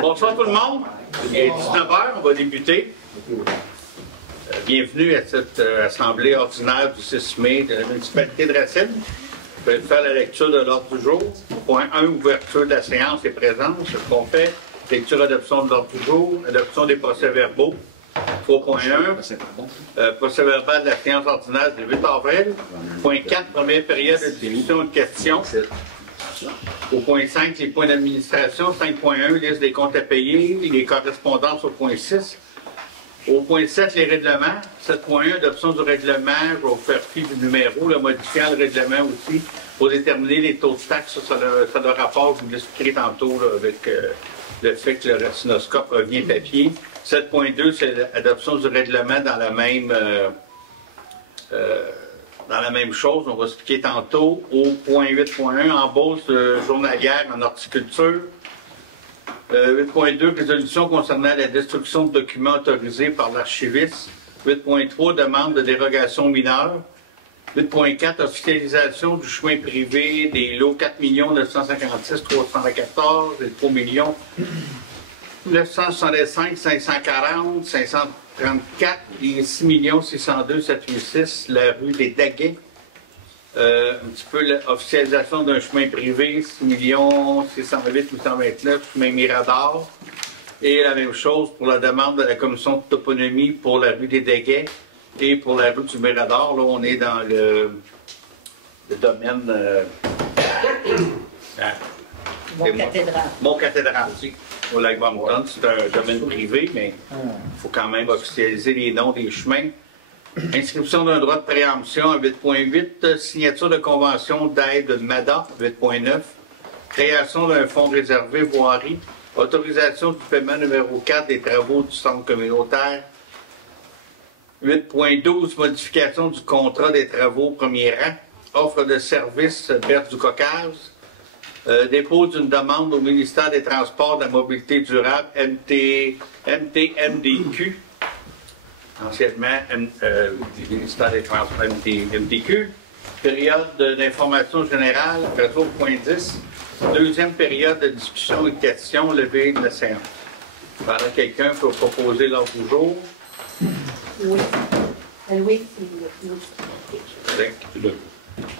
Bonsoir tout le monde. Il est 19h, on va débuter. Bienvenue à cette assemblée ordinaire du 6 mai de la municipalité de Racine. Je vais faire la lecture de l'ordre du jour. Point 1, ouverture de la séance et présence. Ce qu'on fait, lecture adoption de l'ordre du jour, adoption des procès-verbaux. 3.1, procès-verbal de la séance ordinaire du 8 avril. Point 4, première période de discussion et de questions. Au point 5, les points d'administration. 5.1, liste des comptes à payer. Les correspondances au point 6. Au point 7, les règlements. 7.1, adoption du règlement. Je vais vous faire fi du numéro, le modifiant le règlement aussi pour déterminer les taux de taxes. Ça a le rapport, je vous l'expliquerai tantôt là, avec le fait que le ratinoscope revient papier. 7.2, c'est l'adoption du règlement dans la même chose. On va expliquer tantôt. Au point 8.1, embauche journalière en horticulture. 8.2, résolution concernant la destruction de documents autorisés par l'archiviste. 8.3, demande de dérogation mineure. 8.4, officialisation du chemin privé des lots 4 956 314 et 3 965 540 534 et 6 602 786, la rue des Daguets. Un petit peu l'officialisation d'un chemin privé, 6 608 829, chemin Mirador. Et la même chose pour la demande de la commission de toponymie pour la rue des Daguets et pour la rue du Mirador. Là, on est dans le domaine... Mont-Cathédrale. Au Lac-Montante, c'est un domaine privé, mais il faut quand même officialiser les noms des chemins. Inscription d'un droit de préemption à 8.8, signature de convention d'aide MADA, 8.9, création d'un fonds réservé voirie, autorisation du paiement numéro 4 des travaux du centre communautaire, 8.12, modification du contrat des travaux premier rang, offre de service Berthe du Caucase, dépôt d'une demande au ministère des Transports et de la Mobilité durable, MTMDQ, anciennement ministère des Transports MTQ, période d'information générale, retour point 10, deuxième période de discussion et de questions, levée de la séance. Pendant quelqu'un peut proposer l'ordre du jour. Oui. Oui.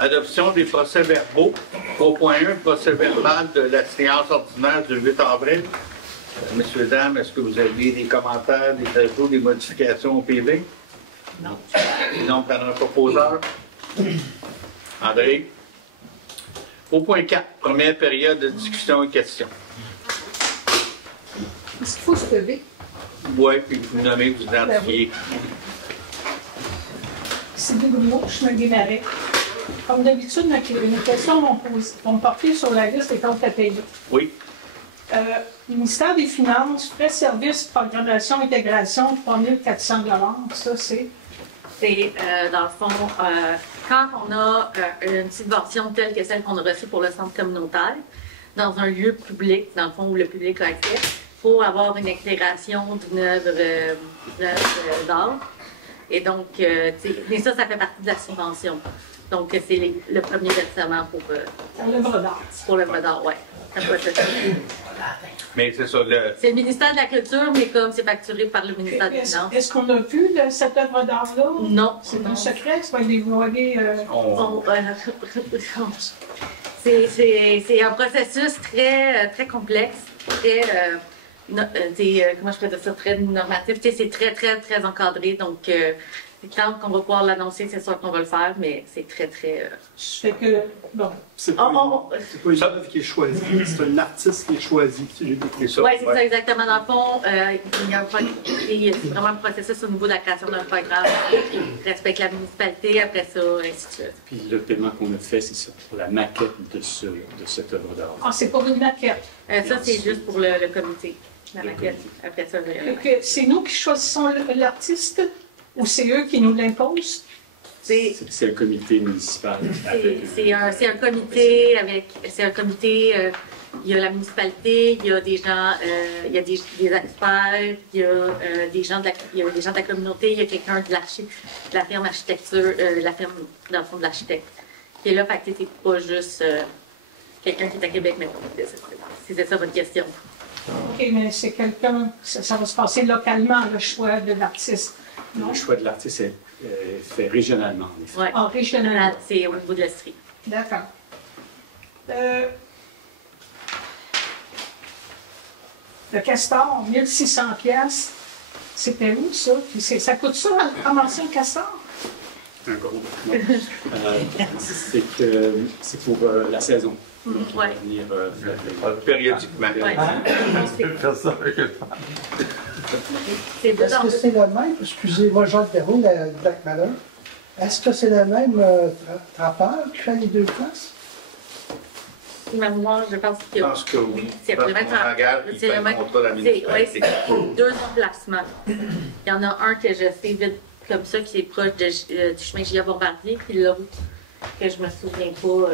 Adoption des procès-verbaux. 3.1, procès-verbal de la séance ordinaire du 8 avril. Messieurs, dames, est-ce que vous avez des commentaires, des ajouts, des modifications au PV? Non. Sinon, prendre un proposeur. André. Au point 4, première période de discussion et questions. Est-ce qu'il faut se lever? Oui, puis vous nommez, vous identifiez. C'est des mots, je me démarrais. Comme d'habitude, mes questions vont porter sur la liste des comptes à payer. Oui. Ministère des Finances, frais services, programmation, intégration, 3 400 $. Ça, c'est... C'est, dans le fond, quand on a une subvention telle que celle qu'on a reçue pour le centre communautaire, dans un lieu public, dans le fond, où le public a accès, il faut avoir une intégration d'une œuvre d'art. Et donc, mais ça fait partie de la subvention. Donc, c'est le premier versement pour l'œuvre d'art. Pour l'œuvre d'art, oui. Mais c'est ça, c'est le ministère de la Culture, mais comme c'est facturé par le ministère des Finances. Est-ce qu'on a vu cette œuvre d'art-là? Non. C'est un secret? C'est pas des voiliers... C'est un processus très, très complexe, très... comment je pourrais dire ça, très normatif. C'est très, très, très encadré. Donc, quand on va pouvoir l'annoncer, c'est sûr qu'on va le faire, mais c'est très, très... Fait que, bon... C'est pas une œuvre qui est choisie, c'est un artiste qui est choisi. Oui, c'est ça, exactement. Dans le fond, c'est vraiment un processus au niveau de la création d'un programme. Respecte la municipalité, après ça, ainsi de suite. Puis le paiement qu'on a fait, c'est ça, pour la maquette de cette œuvre d'art. Ah, c'est pour une maquette? Ça, c'est juste pour le comité, la maquette. Après ça, c'est nous qui choisissons l'artiste? Ou c'est eux qui nous l'imposent? C'est un comité municipal. C'est un comité il y a la municipalité, il y a des gens, il y a des experts, il y a des gens de la communauté, il y a quelqu'un de la firme architecture, la firme dans le fond de l'architecte qui est là, fait que c'est pas juste quelqu'un qui est à Québec, mais c'est ça votre question. OK, mais c'est quelqu'un, ça va se passer localement, le choix de l'artiste. Non? Le choix de l'artiste est fait régionalement. en effet. Ouais. Ah, régionalement. C'est au niveau de l'Estrie. D'accord. Le castor, 1600 pièces. C'était où, ça? Puis ça coûte ça, ramasser un castor? Un gros document. C'est pour la saison. Ouais. Venir, Périodiquement. Ouais. C'est Est-ce dedans. que c'est le même, excusez-moi, Jacques Perrault, la Black Malheur, est-ce que c'est le même trappeur qui fait les deux classes? Même moi, je pense que Je pense que oui. C'est Parce le même qu'on engage, il c'est fait le le même- contrat de la c'est municipalité. deux emplacements. Il y en a un que je sais vite comme ça, qui est proche du chemin Gia Bombardier, puis l'autre que je me souviens pas,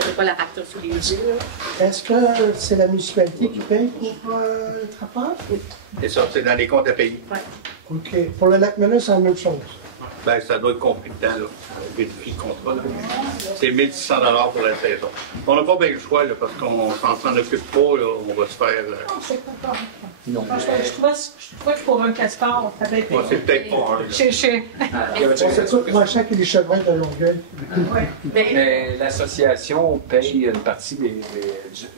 je n'ai pas la facture sous les yeux. là. Est-ce que c'est la municipalité qui paye pour le trappeur? C'est ça, c'est dans les comptes à payer. OK. Pour le lac Menin, c'est la même chose. Ben, ça doit être compris dedans, là. Vérifier le contrat, là. C'est 1600 $ pour la saison. On n'a pas bien le choix, là, parce qu'on s'en occupe pas, là. On va se faire. Non, c'est pas correct. Non. Je trouvais que pour un castor, ça avait été. Ouais, c'est peut-être pas un, là. Chez. C'est ça pour chacun qui est les chevreuils de Longueuil. Ouais. Mais l'association paye une partie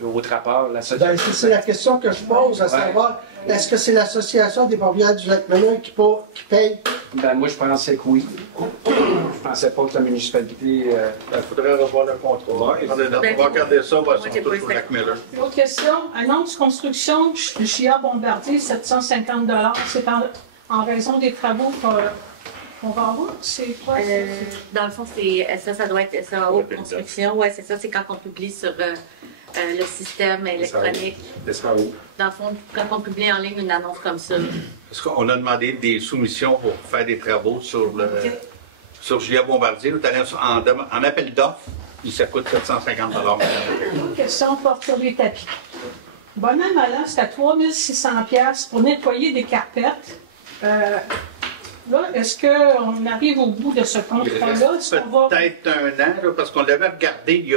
aux trappeurs. Ben, L'association. c'est la question que je pose, à savoir, est-ce que c'est l'association des propriétaires du lac Menin qui paye? Ben, moi, je pensais que oui. Je pensais pas que la municipalité. Il faudrait revoir le contrat. On va regarder ça, on va sortir sur le lac Miller. Autre question. Annonce construction de Gia Bombardier, 750 $. C'est en raison des travaux qu'on va avoir? C'est quoi? Dans le fond, ça doit être ça, haute construction. Oui, c'est ça, c'est quand on publie sur le système électronique. Dans le fond, quand on publie en ligne une annonce comme ça. Parce qu'on a demandé des soumissions pour faire des travaux sur Gia Bombardier. Nous allons en appel d'offres, puis ça coûte 750 $. Une question porte sur les tapis. Bon an, mal an, c'est à 3600 $ pour nettoyer des carpettes. Là, est-ce qu'on arrive au bout de ce Il contrat-là? reste Est-ce qu'on va... peut-être un an, là, parce qu'on l'avait regardé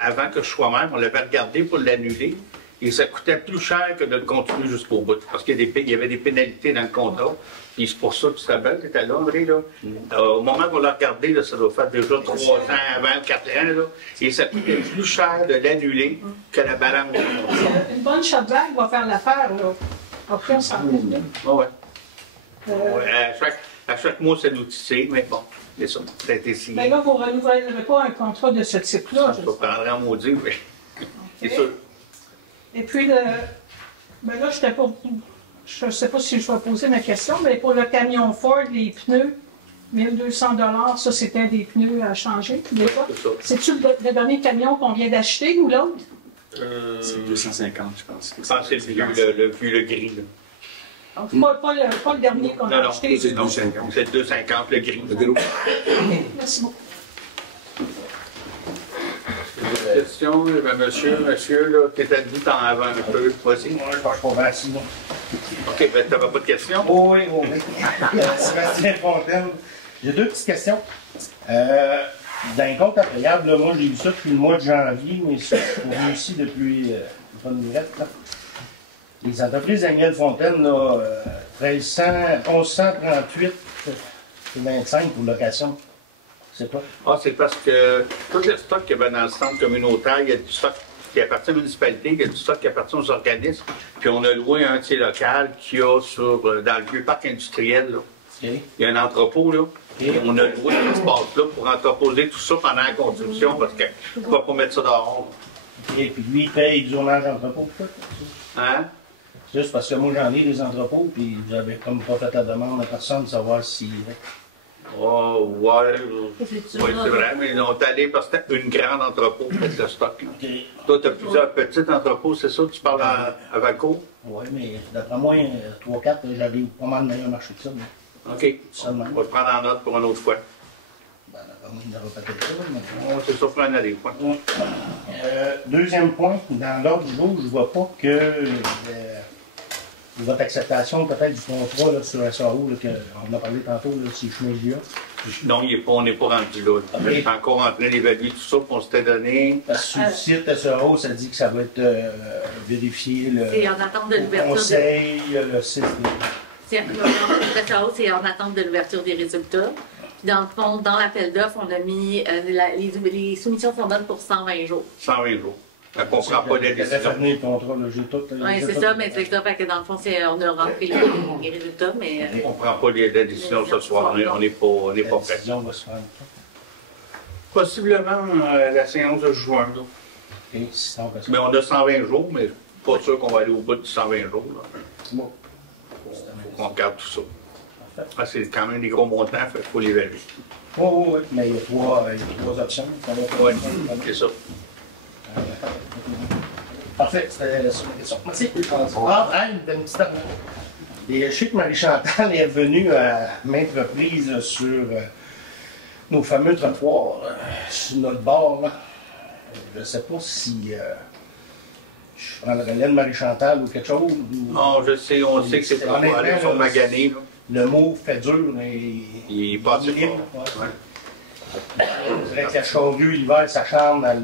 avant que je sois maire, on l'avait regardé pour l'annuler. Et ça coûtait plus cher que de le continuer jusqu'au bout. Parce qu'il y avait des pénalités dans le contrat. Puis c'est pour ça que tu te rappelles, tu étais là, André, là. Au moment qu'on l'a regardé, là, ça doit faire déjà 3 ans avant, 4 ans, là. Et ça coûtait plus cher de l'annuler que la balance. Une bonne shotbag va faire l'affaire, là. Après, on s'en fout. Ah ouais. Ouais, à chaque mois, c'est notifié, mais bon, c'est ça. Ça a été signé. Mais là, vous ne renouvellerez pas un contrat de ce type-là. Ça prendrait en maudit, mais c'est sûr. Et puis, ben là, je ne sais pas si je vais poser ma question, mais pour le camion Ford, les pneus, 1200 $, ça, c'était des pneus à changer. C'est ça. C'est-tu le dernier camion qu'on vient d'acheter ou l'autre? C'est 250, je pense. Je pense que c'est le vieux, le gris, là. Donc, pas le dernier qu'on a Non, acheté. c'est 250. C'est 250, le gris. OK, merci beaucoup. Question, monsieur, là, t'étais dit t'en avant un peu. Vas-y. Moi, je marche pas bien sinon. OK, ben t'avais pas de questions? Oh oui, oh oui. Sébastien Fontaine. J'ai 2 petites questions. Dans les comptes payables, là, moi, j'ai vu ça depuis le mois de janvier, mais ça, on vient ici depuis une bonne minute, là. Les entreprises Daniel Fontaine, là, 1138, c'est 25 pour location. C'est quoi? Ah, c'est parce que tout le stock qu'il y avait dans le centre communautaire, il y a du stock qui appartient à la municipalité, il y a du stock qui appartient aux organismes. Puis on a loué un de ces locales qu'il y a dans le vieux parc industriel, là. Okay. Il y a un entrepôt, là. Et on a loué cet espace-là pour entreposer tout ça pendant la construction parce qu'on ne va pas mettre ça dehors. Et puis lui, il paye du zonage d'entrepôt, peut-être? Hein? C'est juste parce que moi, j'en ai des entrepôts, puis j'avais comme pas fait la demande à personne de savoir si... Oh, ouais. Oui, c'est vrai, mais ils ont allé parce que c'était une grande entrepôt, peut-être le stock. OK. Toi, tu as plusieurs petits entrepôts, c'est ça? Tu parles à Valco? Oui, mais d'après moi, 3-4, j'avais pas mal meilleur marché que ça. Mais... OK. Seulement. On va te prendre en note pour une autre fois. Ben, d'après moi, il n'y aura pas peut-être ça, mais... Oh, c'est ça pour en aller, quoi. Deuxième point, dans l'ordre du jour, je ne vois pas que votre acceptation peut-être du contrat là, sur SAO, qu'on a parlé tantôt, là, si je me dis. Non, on n'est pas rendu là. On est encore en train d'évaluer tout ça qu'on s'était donné. Parce que sur le site SAO, ça dit que ça va être vérifié, C'est en attente de le l'ouverture. conseil, le site. Le SAO, c'est en attente de l'ouverture des résultats. Puis dans le fond, dans l'appel d'offres, on a mis les soumissions sont bonnes pour 120 jours. 120 jours. Fait qu'on ne prend pas de Elle a décision. fait le contrat, là, j'ai tout. Oui, c'est ça, mais c'est ça. Fait que dans le fond, on a rempli les résultats, mais. On ne prend pas de décision ce soir. On n'est pas La prêt. décision va se faire. Possiblement la séance de juin. Là. Et si ça va se Mais faire. on a 120 jours, mais pas sûr qu'on va aller au bout de 120 jours. Il Bon. faut qu'on regarde tout ça. Ah, c'est quand même des gros montants, il faut l'évaluer. Oh, oui, mais il y a trois options. Ça va Oui, c'est ça. Parfait, c'était la seule question. Merci. Ah, une petite dernière. Et je sais que Marie-Chantal est venue à maintes reprises sur nos fameux trottoirs, sur notre bord. Là. Je ne sais pas si je prends le relais de Marie-Chantal ou quelque chose. Non, je sais, on sait que c'est pas pour aller sur Magané. Là. Le mot fait dur, mais Il passe pas. libre. Ouais. Je dirais que la charrue, l'hiver, s'acharne à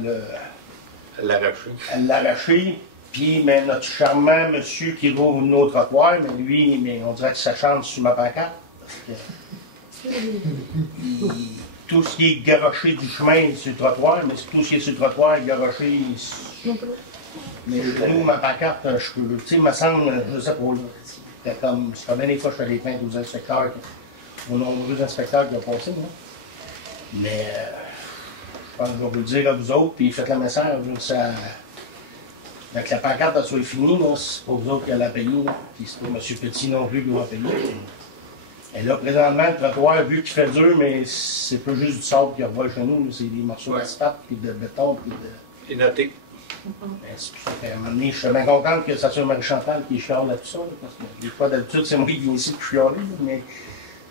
L'arracher. l'arracher. Puis, mais notre charmant monsieur qui rouvre nos trottoirs, mais lui, mais on dirait que ça chante sur ma pancarte. Parce que tout ce qui est garoché du chemin sur le trottoir, mais tout ce qui est sur le trottoir est garoché. Mais nous, ma pancarte, je peux. Tu sais, il me semble, je sais pas, là. C'était comme. Ça fait bien des fois que je fais des plaintes aux inspecteurs, aux nombreux inspecteurs qui ont passé, moi. Mais je pense que je vais vous le dire à vous autres, puis faites le message, ça. Donc la pancarte soit finie, c'est pas vous autres qui allez la payer, là. Puis c'est pas M. Petit non plus qui va payer. Et là, présentement, le trottoir, vu qu'il fait dur, mais c'est pas juste du sable qui revole chez nous, c'est des morceaux d'asphalte, puis de béton, puis de. C'est noté. C'est pour ça qu'à un moment donné, je suis bien contente que ça soit Marie-Chantal qui chiale là tout ça, là, parce que des fois, d'habitude, c'est moi qui viens ici pour chialer, mais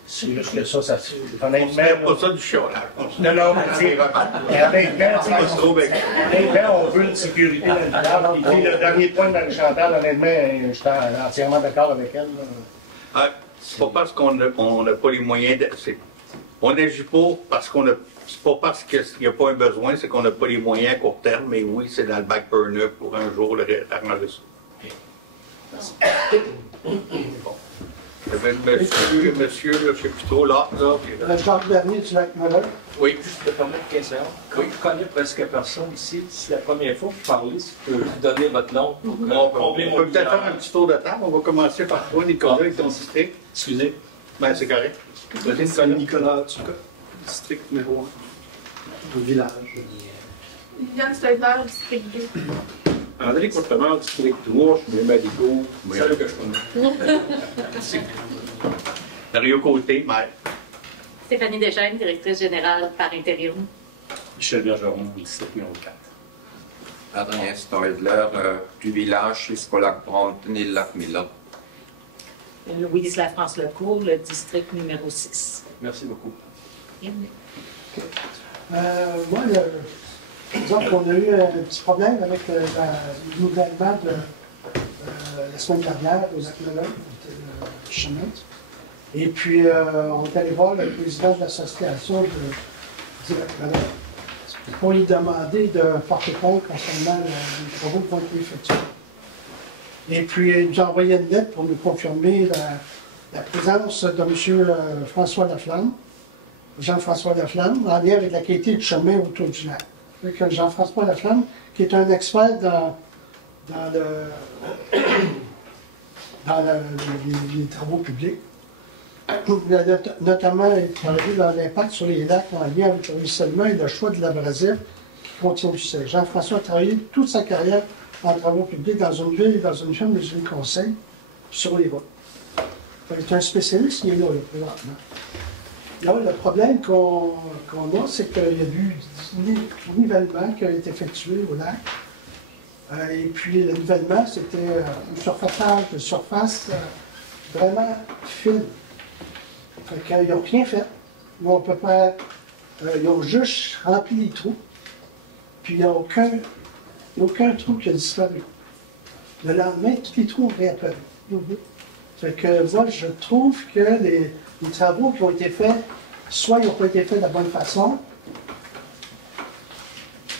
c'est juste que ça se On ne honnêtement. fait pas ça du chiolage. Non, non, mais tu sais, honnêtement, tu sais, honnêtement, on veut une sécurité dans le village. Puis le dernier point de Marie-Chantal, honnêtement, j'étais entièrement d'accord avec elle. Là. Ah, c'est pas parce qu'on n'a pas les moyens de. On n'agit pas parce qu'on a. C'est pas parce qu'il n'y a pas un besoin, c'est qu'on n'a pas les moyens à court terme, mais oui, c'est dans le back burner pour un jour arranger ça. Bon. Monsieur, là, je ne sais plus trop là. Jacques Bernier du Lac-Melun. Oui. Je peux te permettre une question. Comme je connais presque personne ici, c'est la première fois que vous parlez, si je peux vous donner votre nom pour combler On mon peut peut-être faire bilan. un petit tour de table. On va commencer par toi, Nicolas, avec ton district. Excusez, Ben, c'est correct. c'est Nicolas Tuca, district numéro 1, le village. Yann Steidler, district 2. André Courtemeur, district 3, je suis bien Madigo, c'est là que je connais. Dario Côté, maire. Stéphanie Deschaines, directrice générale par intérim. Michel Bergeron, district numéro 4. Adrien Steudler, du village Escolac-Brompton et Lac-Miller. Louise Lafrance Lecourt, le district numéro 6. Merci beaucoup. Moi, disons qu'on a eu un petit problème avec le nouvellement de la semaine dernière au Lac-Melun, le chemin. Et puis, on est allé voir le président de l'association du Lac-Melun pour lui demander de porter compte concernant les travaux qui vont être effectués. Et puis, il nous a envoyé une lettre pour nous confirmer la présence de M. François Laflamme, Jean-François Laflamme, en lien avec la qualité du chemin autour du lac. Donc, Jean-François Laflamme, qui est un expert dans les travaux publics, notamment dans l'impact sur les lacs en lien avec le ruissellement et le choix de l'abrasif qui contient du sel. Jean-François a travaillé toute sa carrière en travaux publics dans une ville et dans une firme de conseil sur les routes. Il est un spécialiste, il est là, présentement. Là, le problème qu'on a, c'est qu'il y a eu du nivellement qui a été effectué au lac. Et puis, le nivellement, c'était un surfaçage de surface vraiment fine. Fait qu'ils n'ont rien fait. Ils ont, ils ont juste rempli les trous. Puis, il n'y a aucun trou qui a disparu. Le lendemain, tous les trous ont réapparu. Fait que moi, je trouve que les travaux qui ont été faits, soit ils n'ont pas été faits de la bonne façon.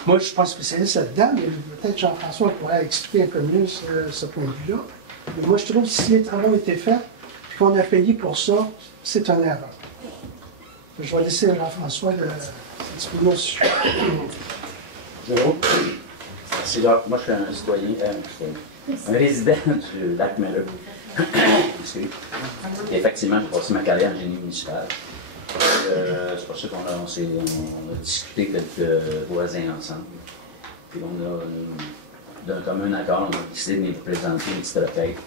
Moi, je ne suis pas spécialiste là-dedans, mais peut-être Jean-François pourrait expliquer un peu mieux ce point de vue-là. Mais moi, je trouve que si les travaux ont été faits, et qu'on a payé pour ça, c'est une erreur. Je vais laisser Jean-François s'exprimer au sujet. Moi, je suis un citoyen, un résident du lac Miller. Effectivement, j'ai passé ma carrière en génie municipal. C'est pour ça qu'on a discuté quelques voisins ensemble. Puis on a, d'un commun accord, on a décidé de nous présenter une petite requête.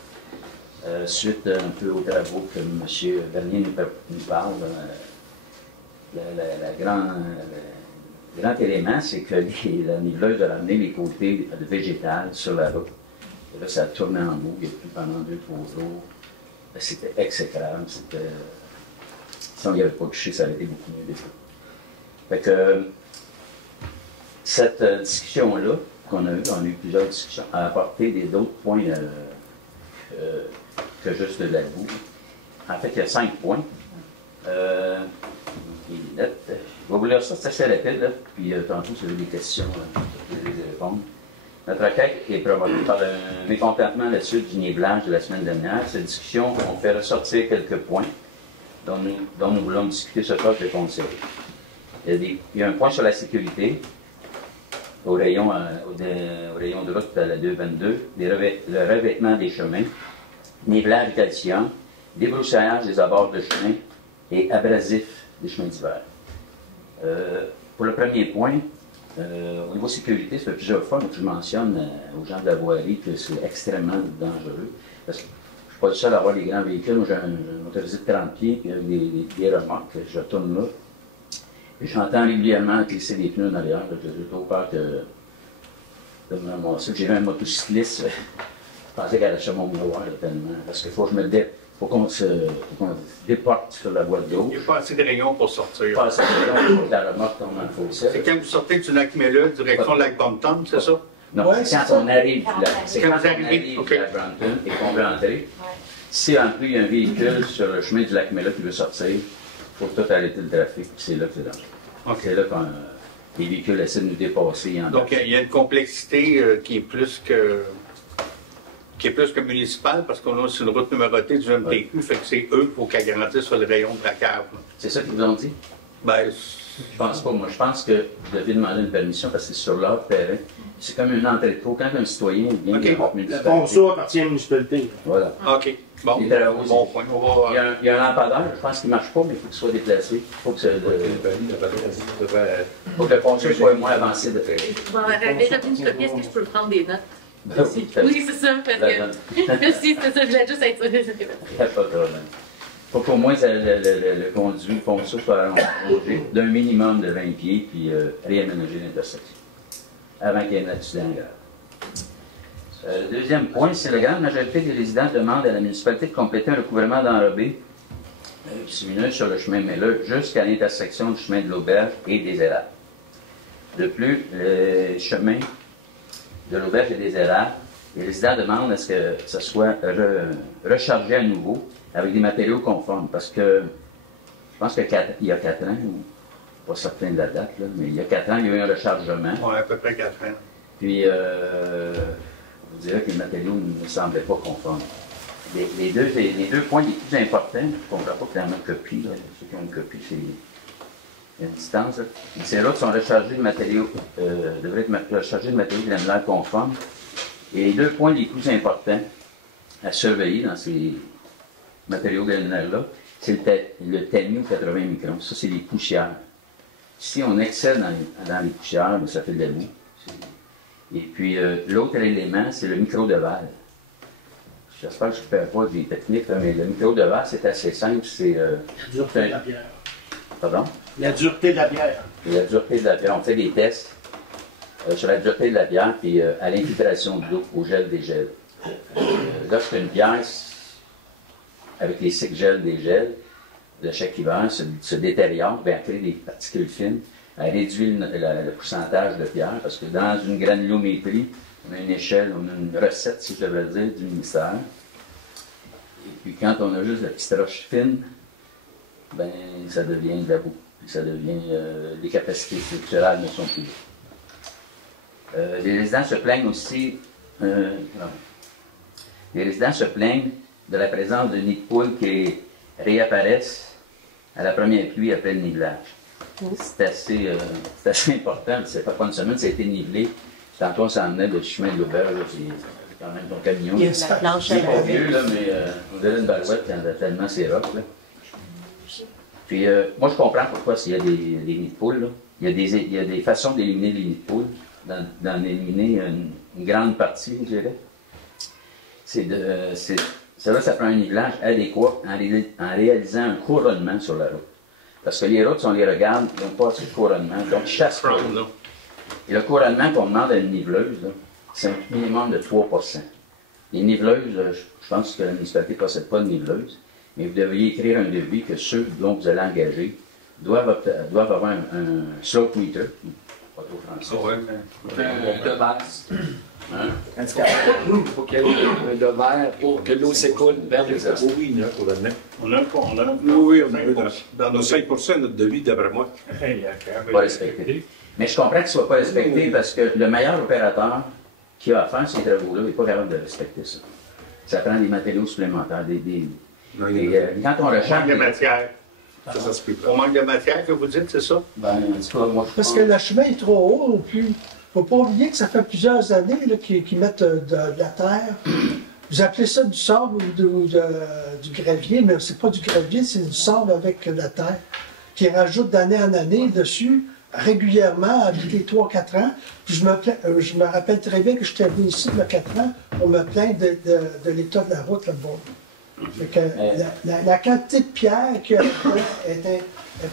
Suite un peu aux travaux que M. Bernier nous parle, le grand élément, c'est que la niveleuse a ramené les côtés végétales sur la route. Et là, ça a tourné en bout, il n'y a plus pendant 2-3 jours. C'était exécrable. Si on n'y avait pas touché, ça aurait été beaucoup mieux des fois. Fait que cette discussion-là qu'on a eue, on a eu plusieurs discussions, a apporté d'autres points que juste de la boue. En fait, il y a 5 points. Je vais vous lire ça, c'est assez rapide, là. Puis tantôt, si vous avez des questions, je vais les répondre. Notre requête est provoquée par un mécontentement là-dessus du nivelage de la semaine dernière. Cette discussion, on fait ressortir quelques points dont nous voulons discuter ce soir avec le Conseil. Il y a un point sur la sécurité, au rayon de route à la 222, le revêtement des chemins, nivelage calcium, débroussaillage des abords de chemin et abrasif des chemins d'hiver. Pour le premier point, au niveau sécurité, ça fait plusieurs fois que je mentionne aux gens de la voirie que c'est extrêmement dangereux. Parce que je ne suis pas le seul à avoir des grands véhicules. Moi, j'ai un motorisé de 30 pieds, des remorques, je tourne là. Et j'entends régulièrement glisser des pneus en arrière. J'ai trop peur de me ramasser. J'ai vu un motocycliste, je pensais qu'elle allait mon miroir tellement. Parce qu'il faut que je me faut qu'on se déporte sur la voie de gauche. Il n'y a pas assez de rayons pour sortir. Pas assez de rayons pour que la remorque tombe dans le fossé. C'est quand vous sortez du lac Miller, direction lac Brompton, c'est ça? Non, c'est quand on arrive du lac. C'est quand quand vous on arrivez, arrive OK. du lac Brompton et qu'on veut entrer. Si en plus il y a un véhicule sur le chemin du lac Miller qui veut sortir, il faut tout arrêter le trafic. C'est là que c'est dangereux. OK. C'est là quand les véhicules essaient de nous dépasser. Donc, il y a une complexité qui est plus que municipale, parce qu'on a sur une route numérotée du MTQ, fait que c'est eux qu'il faut qu'ils agrandissent sur le rayon de la cave. C'est ça qu'ils vous ont dit? Ben, je pense pas. Moi, je pense que vous devez demander une permission parce que c'est sur leur terrain. C'est comme une entrée de trop. Quand un citoyen vient de la municipalité. Le ponceau appartient à la municipalité. Voilà. OK. Bon, bon point. Il y a un lampadaire, je pense qu'il ne marche pas, mais il faut qu'il soit déplacé. Il faut que le ponceau soit moins avancé de fait. Bon, Rabé, j'ai une copie, est-ce que je peux prendre des notes? Oui, c'est ça, parce que. Merci, c'est ça, je voulais juste être sûre. Il n'y a pas de problème. Il faut qu'au moins le conduit, le ponceau soit allongé d'un minimum de 20 pieds, puis réaménager l'intersection, avant qu'il y ait un accident grave. Le deuxième point, c'est la grande majorité des résidents demandent à la municipalité de compléter un recouvrement d'enrobé lumineux sur le chemin Miller jusqu'à l'intersection du chemin de l'Auberge et des Érables. De plus, le chemin de l'Auberge et des Érables, les résidents demandent à ce que ça soit rechargé à nouveau avec des matériaux conformes. Parce que je pense qu'il y a 4 ans, pas certain de la date, là, mais il y a 4 ans, il y a eu un rechargement. Oui, à peu près 4 ans. Puis, je vous dirais que les matériaux ne me semblaient pas conformes. Les deux points les plus importants, je ne comprends pas clairement de copie, là, ceux qui ont une copie, c'est une distance. Ces routes sont rechargées de matériaux, devraient être rechargées de matériaux granulaires conformes. Et les 2 points les plus importants à surveiller dans ces matériaux granulaires-là, c'est le TAMI 80 microns. Ça, c'est les poussières. Si on excelle dans les poussières, ça fait de la boue. Et puis, l'autre élément, c'est le micro de Val. J'espère que je ne perds pas des techniques, là, mais le micro de Val, c'est assez simple. C'est la dureté de la bière. Pardon? La dureté de la bière. La dureté de la bière. On fait des tests sur la dureté de la bière, puis à l'infiltration de l'eau, au gel des gels. Lorsqu'une bière, avec les cycles gel des gels, de chaque hiver, se détériore, bien, elle crée des particules fines. Elle réduit le pourcentage de pierre, parce que dans une granulométrie, on a une échelle, on a une recette, si je devrais dire, du ministère. puis quand on a juste la petite roche fine, ben ça devient de la boue. Ça devient, les capacités structurales ne sont plus là. Les résidents se plaignent aussi, les résidents se plaignent de la présence de nids de poules qui réapparaissent à la première pluie après le nivelage. C'est assez important. Ça fait pas une semaine, ça a été nivelé. Tantôt, on s'en venait de chemin de l'Aubert, c'est quand même ton camion. La planche c'est pas vieux, là, mais on dirait une barouette tellement c'est rock. Là. Puis, moi, je comprends pourquoi s'il y a des nids de poules. Là. Il y a des façons d'éliminer les nids de poules, d'en éliminer une grande partie, je dirais. Ça prend un nivelage adéquat en réalisant un couronnement sur la route. Parce que les routes, si on les regarde, ils n'ont pas assez de couronnement, donc ils chassent pas. Et le couronnement qu'on demande à une niveleuse, c'est un minimum de 3%. Les niveleuses, je pense que la municipalité ne possède pas de niveleuse, mais vous devriez écrire un devis que ceux dont vous allez engager doivent avoir un slope meter, pas trop français, De base. Hein? Il faut qu'il y ait un de verre pour que l'eau s'écoule vers les arbres. Oui, il y en a pour l'année. On a Oui, on a dans nos 5% notre devis, d'après moi. Pas respecté. Mais je comprends qu'il ne soit pas respecté parce que le meilleur opérateur qui a à faire ces travaux-là n'est pas capable de respecter ça. Ça prend des matériaux supplémentaires, quand on recharge... de matière. Ça se peut pas. On manque de matière, que vous dites, c'est ça? Ben, en tout cas, moi, Parce que le chemin est trop haut, puis il ne faut pas oublier que ça fait plusieurs années qu'ils mettent de la terre. Vous appelez ça du sable ou du gravier, mais c'est pas du gravier, c'est du sable avec la terre, qui rajoute d'année en année dessus, régulièrement, avec les 3-4 ans. Puis je me rappelle très bien que j'étais venu ici il y a 4 ans, on me plaint de l'état de la route là-bas. La quantité de pierre qu'il y a n'est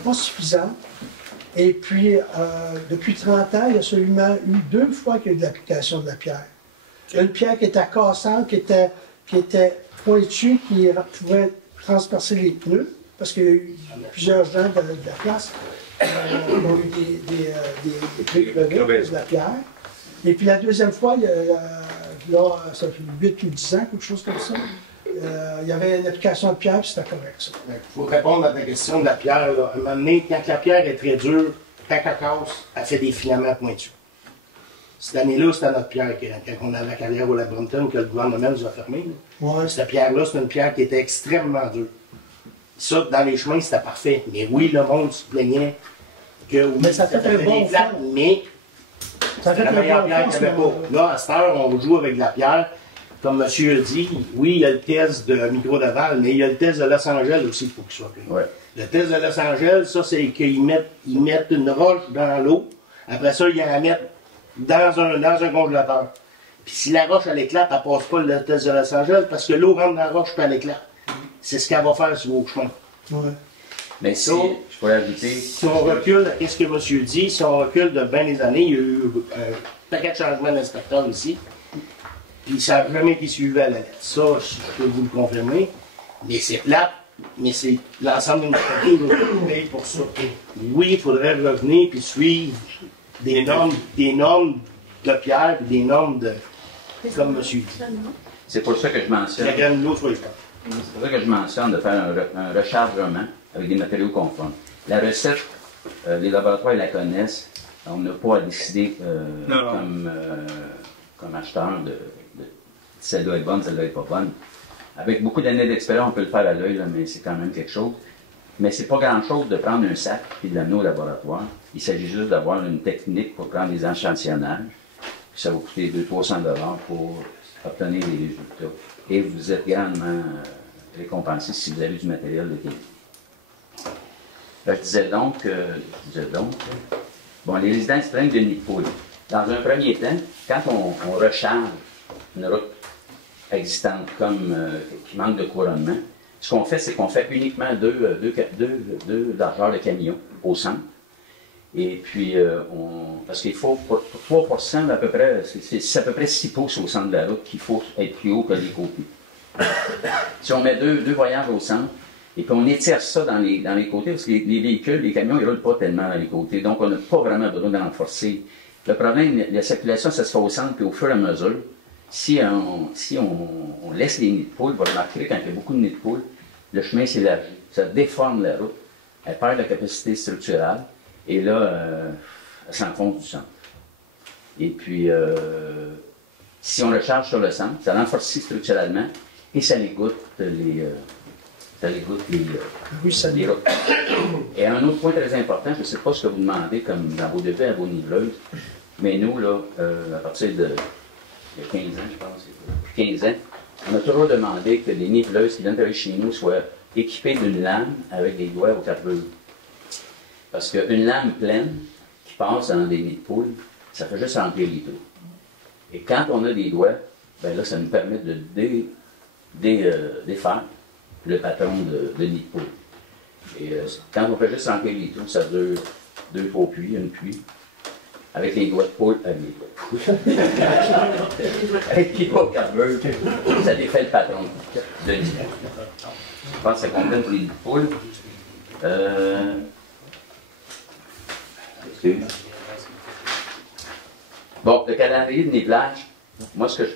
pas suffisante. Et puis, depuis 30 ans, il y a seulement eu 2 fois qu'il y a eu de l'application de la pierre. Une pierre qui était cassante, qui était pointue, qui pouvait transpercer les pneus, parce qu'il y a eu plusieurs gens de la place qui ont eu des pneus crevés de la pierre. Et puis la deuxième fois, là, ça fait 8 ou 10 ans, quelque chose comme ça, il y avait une application de pierre, puis c'était correct, ça. Il faut répondre à ta question de la pierre. Là. À un moment donné, quand la pierre est très dure, quand elle casse, elle fait des filaments pointus. Cette année-là, c'était notre pierre, quand on avait la carrière au lac Brompton, que le gouvernement nous a fermé. Ouais. Cette pierre-là, c'est une pierre qui était extrêmement dure. Ça, dans les chemins, c'était parfait. Mais oui, le monde se plaignait que... Mais ça fait un bon fond. Mais ça fait la un meilleure bon pierre qu'il n'y avait pas. Là, à cette heure, on joue avec de la pierre. Comme monsieur a dit, oui, il y a le test de Micro-Laval, mais il y a le test de Los Angeles aussi qu'il faut qu'il soit pris. Ouais. Le test de Los Angeles, ça, c'est qu'ils mettent une roche dans l'eau. Après ça, ils la mettent dans un congélateur. Puis si la roche, elle éclate, elle passe pas le test de Los Angeles parce que l'eau rentre dans la roche et elle éclate. C'est ce qu'elle va faire sur vos chemins. Ouais. Mais si, je pourrais ajouter... Si on recule, qu'est-ce que monsieur dit, si on recule de bien des années, il y a eu un paquet de changements d'inspecteurs ici. Puis ça n'a jamais été suivi à la lettre. Ça, je peux vous le confirmer. Mais c'est plate, mais c'est l'ensemble de notre pays qui paye pour ça. Oui, il faudrait revenir puis suivre des normes de pierre et des normes de... comme monsieur dit. C'est pour ça que je mentionne... La graine de l'eau soit faite. C'est pour ça que je mentionne de faire un rechargement avec des matériaux conformes. La recette, les laboratoires la connaissent. On n'a pas à décider comme acheteur de celle-là est bonne, celle-là n'est pas bonne. Avec beaucoup d'années d'expérience, on peut le faire à l'œil, mais c'est quand même quelque chose. Mais c'est pas grand-chose de prendre un sac et de l'amener au laboratoire. Il s'agit juste d'avoir une technique pour prendre des échantillonnages. Ça va coûter 200-300 $ pour obtenir les résultats. Et vous êtes grandement récompensé si vous avez du matériel de qualité. Je disais donc, bon, les résidents se plaignent de nids de poules. Dans un premier temps, quand on recharge une route existante qui manque de couronnement, ce qu'on fait, c'est qu'on fait uniquement deux largeurs de camions au centre. Et puis, parce qu'il faut, pour 3%, à peu près, c'est à peu près 6 pouces au centre de la route qu'il faut être plus haut que les côtés. Si on met deux voyages au centre, et puis on étire ça dans les côtés, parce que les véhicules, les camions, ils ne roulent pas tellement dans les côtés, donc on n'a pas vraiment besoin d'en forcer. Le problème, la circulation, ça se fait au centre, puis au fur et à mesure, si on laisse les nids de poules, vous remarquerez quand il y a beaucoup de nids de poules, le chemin s'élargit. Ça déforme la route. Elle perd la capacité structurale. Et là, elle s'enfonce du centre. Et puis, si on le charge sur le centre, ça l'enforcit structurellement et ça l'égoutte les routes. Et un autre point très important, je ne sais pas ce que vous demandez comme dans vos devis à vos niveleuses, mais nous, là, à partir de il y a 15 ans, je pense, 15 ans, on a toujours demandé que les niveleuses qui viennent travailler chez nous soient équipées d'une lame avec des doigts au carbure. Parce qu'une lame pleine qui passe dans des nids de poules, ça fait juste remplir les trous. Et quand on a des doigts, ben là, ça nous permet de défaire le patron de nid de poule. Et quand on fait juste remplir les trous, ça dure 2-3 puits, une puits. Avec les doigts de poule, avec les doigts au carbure, ça défait le patron de nid. Je pense que ça comprend pour les nids de poule. Bon, le calendrier de nivelage, moi ce que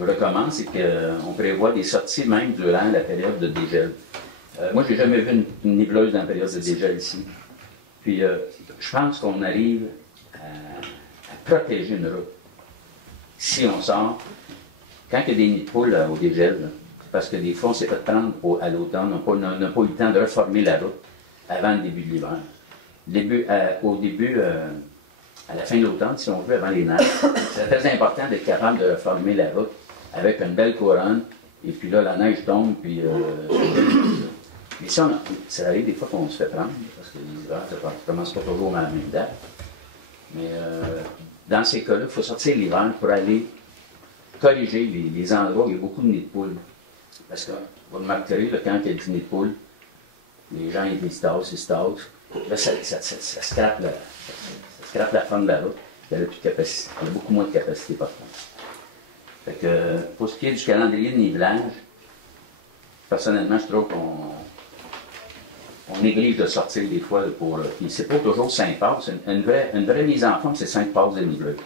je recommande, c'est qu'on prévoit des sorties même durant la période de dégel. Moi, je n'ai jamais vu une niveleuse dans la période de dégel ici. Puis, je pense qu'on arrive à protéger une route. Si on sort, quand il y a des nids de poules au dégel, c'est parce que des fois, on s'est fait prendre à l'automne, on n'a pas eu le temps de reformer la route avant le début de l'hiver. À la fin de l'automne, si on veut, avant les neiges, c'est très important d'être capable de reformer la route avec une belle couronne, et puis là, la neige tombe, puis... mais ça arrive des fois qu'on se fait prendre, parce que les hivers, ça ne commence pas toujours à la même date. Mais dans ces cas-là, il faut sortir l'hiver pour aller corriger les endroits où il y a beaucoup de nids de poules. Parce que, vous remarquerez, là, quand il y a du nid de poules, les gens, ils se tassent. Là, ça scrape la forme de la route. Il y a beaucoup moins de capacité par contre. Fait que, pour ce qui est du calendrier de nivelage, personnellement, je trouve qu'on néglige de sortir des fois pour... Puis c'est pas toujours 5 passes. Une vraie mise en forme, c'est 5 passes de niveleuse.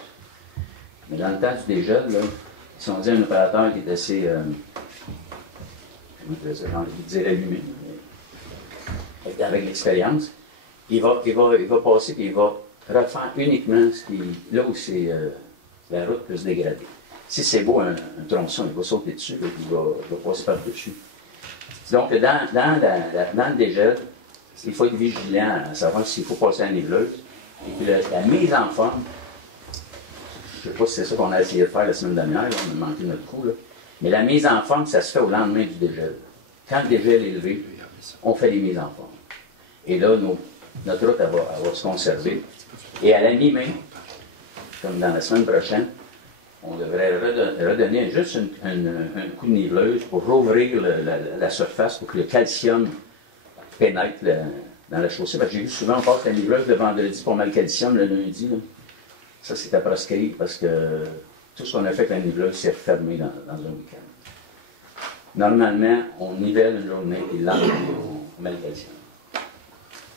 Mais dans le temps du dégel, là, si on dit un opérateur qui est assez... j'ai envie de dire allumé, avec l'expérience, il va passer et il va refaire uniquement là où la route peut se dégrader. Si c'est beau un tronçon, il va sauter dessus, et il va passer par-dessus. Donc, dans le dégel, il faut être vigilant à savoir s'il faut passer à la niveleuse. Et puis la mise en forme, je ne sais pas si c'est ça qu'on a essayé de faire la semaine dernière, là, on a manqué notre coup, là. Mais la mise en forme, ça se fait au lendemain du dégel. Quand le dégel est levé, on fait les mises en forme. Et là, notre route elle va se conserver. Et à la mi-mai, comme dans la semaine prochaine, on devrait redonner juste un coup de niveleuse pour rouvrir la surface pour que le calcium pénètre dans la chaussée. Parce que j'ai vu souvent, on passe la niveleuse le vendredi pour mettre le calcium le lundi. Là. Ça, c'est à proscrire parce que tout ce qu'on a fait avec la niveleuse, c'est fermé dans un week-end. Normalement, on nivelle une journée et le lendemain, on met le calcium.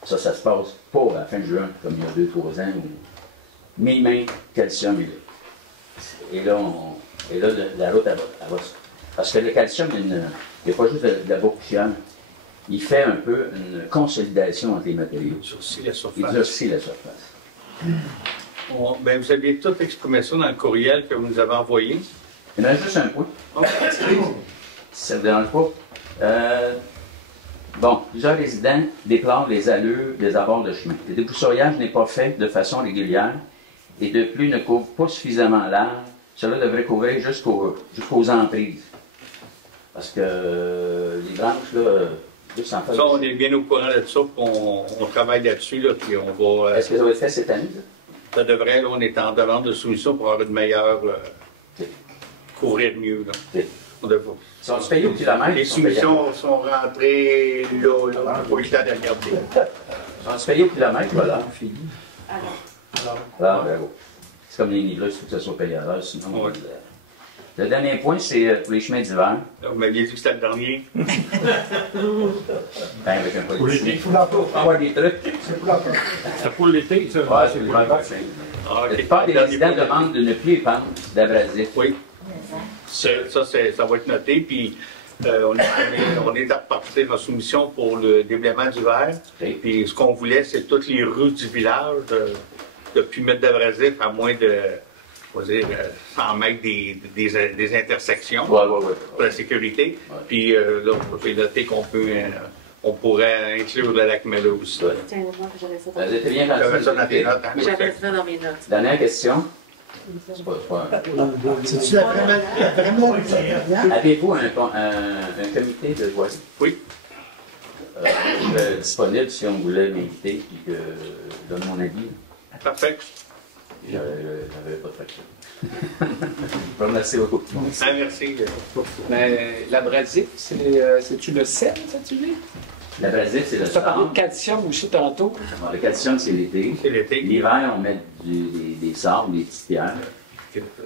Ça se passe pas à la fin de juin, comme il y a 2-3 ans, où mi-mai, calcium est là. Et là, la route, elle va. Parce que le calcium, il n'y a pas juste de la poussière. Il fait un peu une consolidation entre les matériaux. Il durcit la surface. Il durcit la surface. Ben, vous aviez tout exprimé ça dans le courriel que vous nous avez envoyé. Il y en a juste un point. Si ça ne vous dérange pas. Bon, plusieurs résidents déplorent les allures des abords de chemin. Le débroussaillage n'est pas fait de façon régulière et de plus ne couvre pas suffisamment large. Cela devrait couvrir jusqu'aux emprises. Parce que les branches, là, juste en face. Ça, on est bien au courant de ça, on travaille là-dessus, là, puis on va... Est-ce que ça va être fait cette année, ça? Ça devrait, là, on est en demande de soumission pour avoir une meilleure... couvrir mieux, là. On devrait... Sont payés au kilomètre? Les soumissions sont rentrées là, on n'a pas eu le temps de regarder. Sont payés au kilomètre, voilà. Alors, bravo. C'est comme les niveleuses, il faut que ça soit payé à l'heure, sinon... Ouais. Le dernier point, c'est pour les chemins d'hiver. Vous m'aviez dit que c'était le dernier. Ben, avec un politicien. Pour l'été. Il faut avoir des trucs. C'est pour l'été, ça? Ouais, c'est pour l'hiver. La plupart des résidents demandent de ne plus épandre d'abrasif. Oui. Ça va être noté. Puis on est à partir en soumission pour le déblaiement d'hiver. Puis ce qu'on voulait, c'est toutes les rues du village de plus mettre d'abrasif à moins de, on va dire, 100 mètres des intersections pour la sécurité. Puis là, on peut noter qu'on peut, on pourrait inclure le lac Melo aussi. Tiens, moi, j'avais ça J'avais ça dans tes notes. Hein? J'avais ça dans mes notes. Dernière question. C'est-tu vraiment Avez-vous un comité de loisirs? Oui. Disponible si on voulait m'inviter et que je donne mon avis. Parfait. J'avais pas de fraction. Je vous remercie beaucoup. Merci. Mais l'abrasif, c'est-tu le sel, ça, tu dis? L'abrasif, c'est le Tu as parlé sable. de calcium aussi tantôt. Bon, le calcium, c'est l'été. C'est l'été. L'hiver, on met des sables, des petites pierres.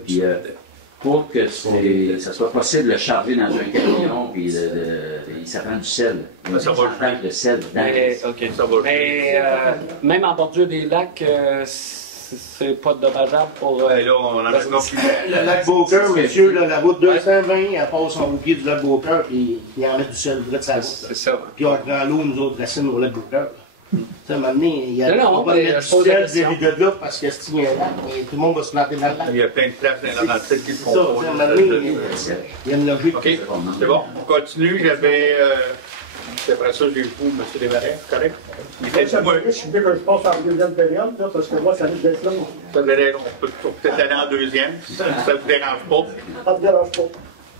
Puis, pour que ça soit possible de le charger dans un camion, puis ça prend du sel. Ça va prendre de sel dedans. Mais, OK. Mais même en bordure des lacs, c'est pas dommageable pour... Là, on en a encore plus. Le lac Beaucœur, monsieur, là, la route 220, elle passe au pied du lac Beaucœur, puis il en met du sel près de sa route. C'est ça. Puis on prend l'eau, nous autres, racines au lac Beaucœur. Tu sais, à un moment donné, il y a Non, on va mais mettre je du pose la sel question. de là parce que s'il y a un lac, tout le monde va se planter dans le lac. Il y a plein de places dans la Laurentide qui le C'est font ça, pas. tu sais, à un moment donné, il y a une logique. OK, c'est bon. On continue. J'avais... après ça, j'ai le coup, M. Desmarais, correct? Il était sur moi. Je suis bien que je passe en deuxième période, là, parce que moi, ça risque d'être long. On peut peut-être aller en deuxième, si ça ne vous dérange pas. Ça ne me dérange pas.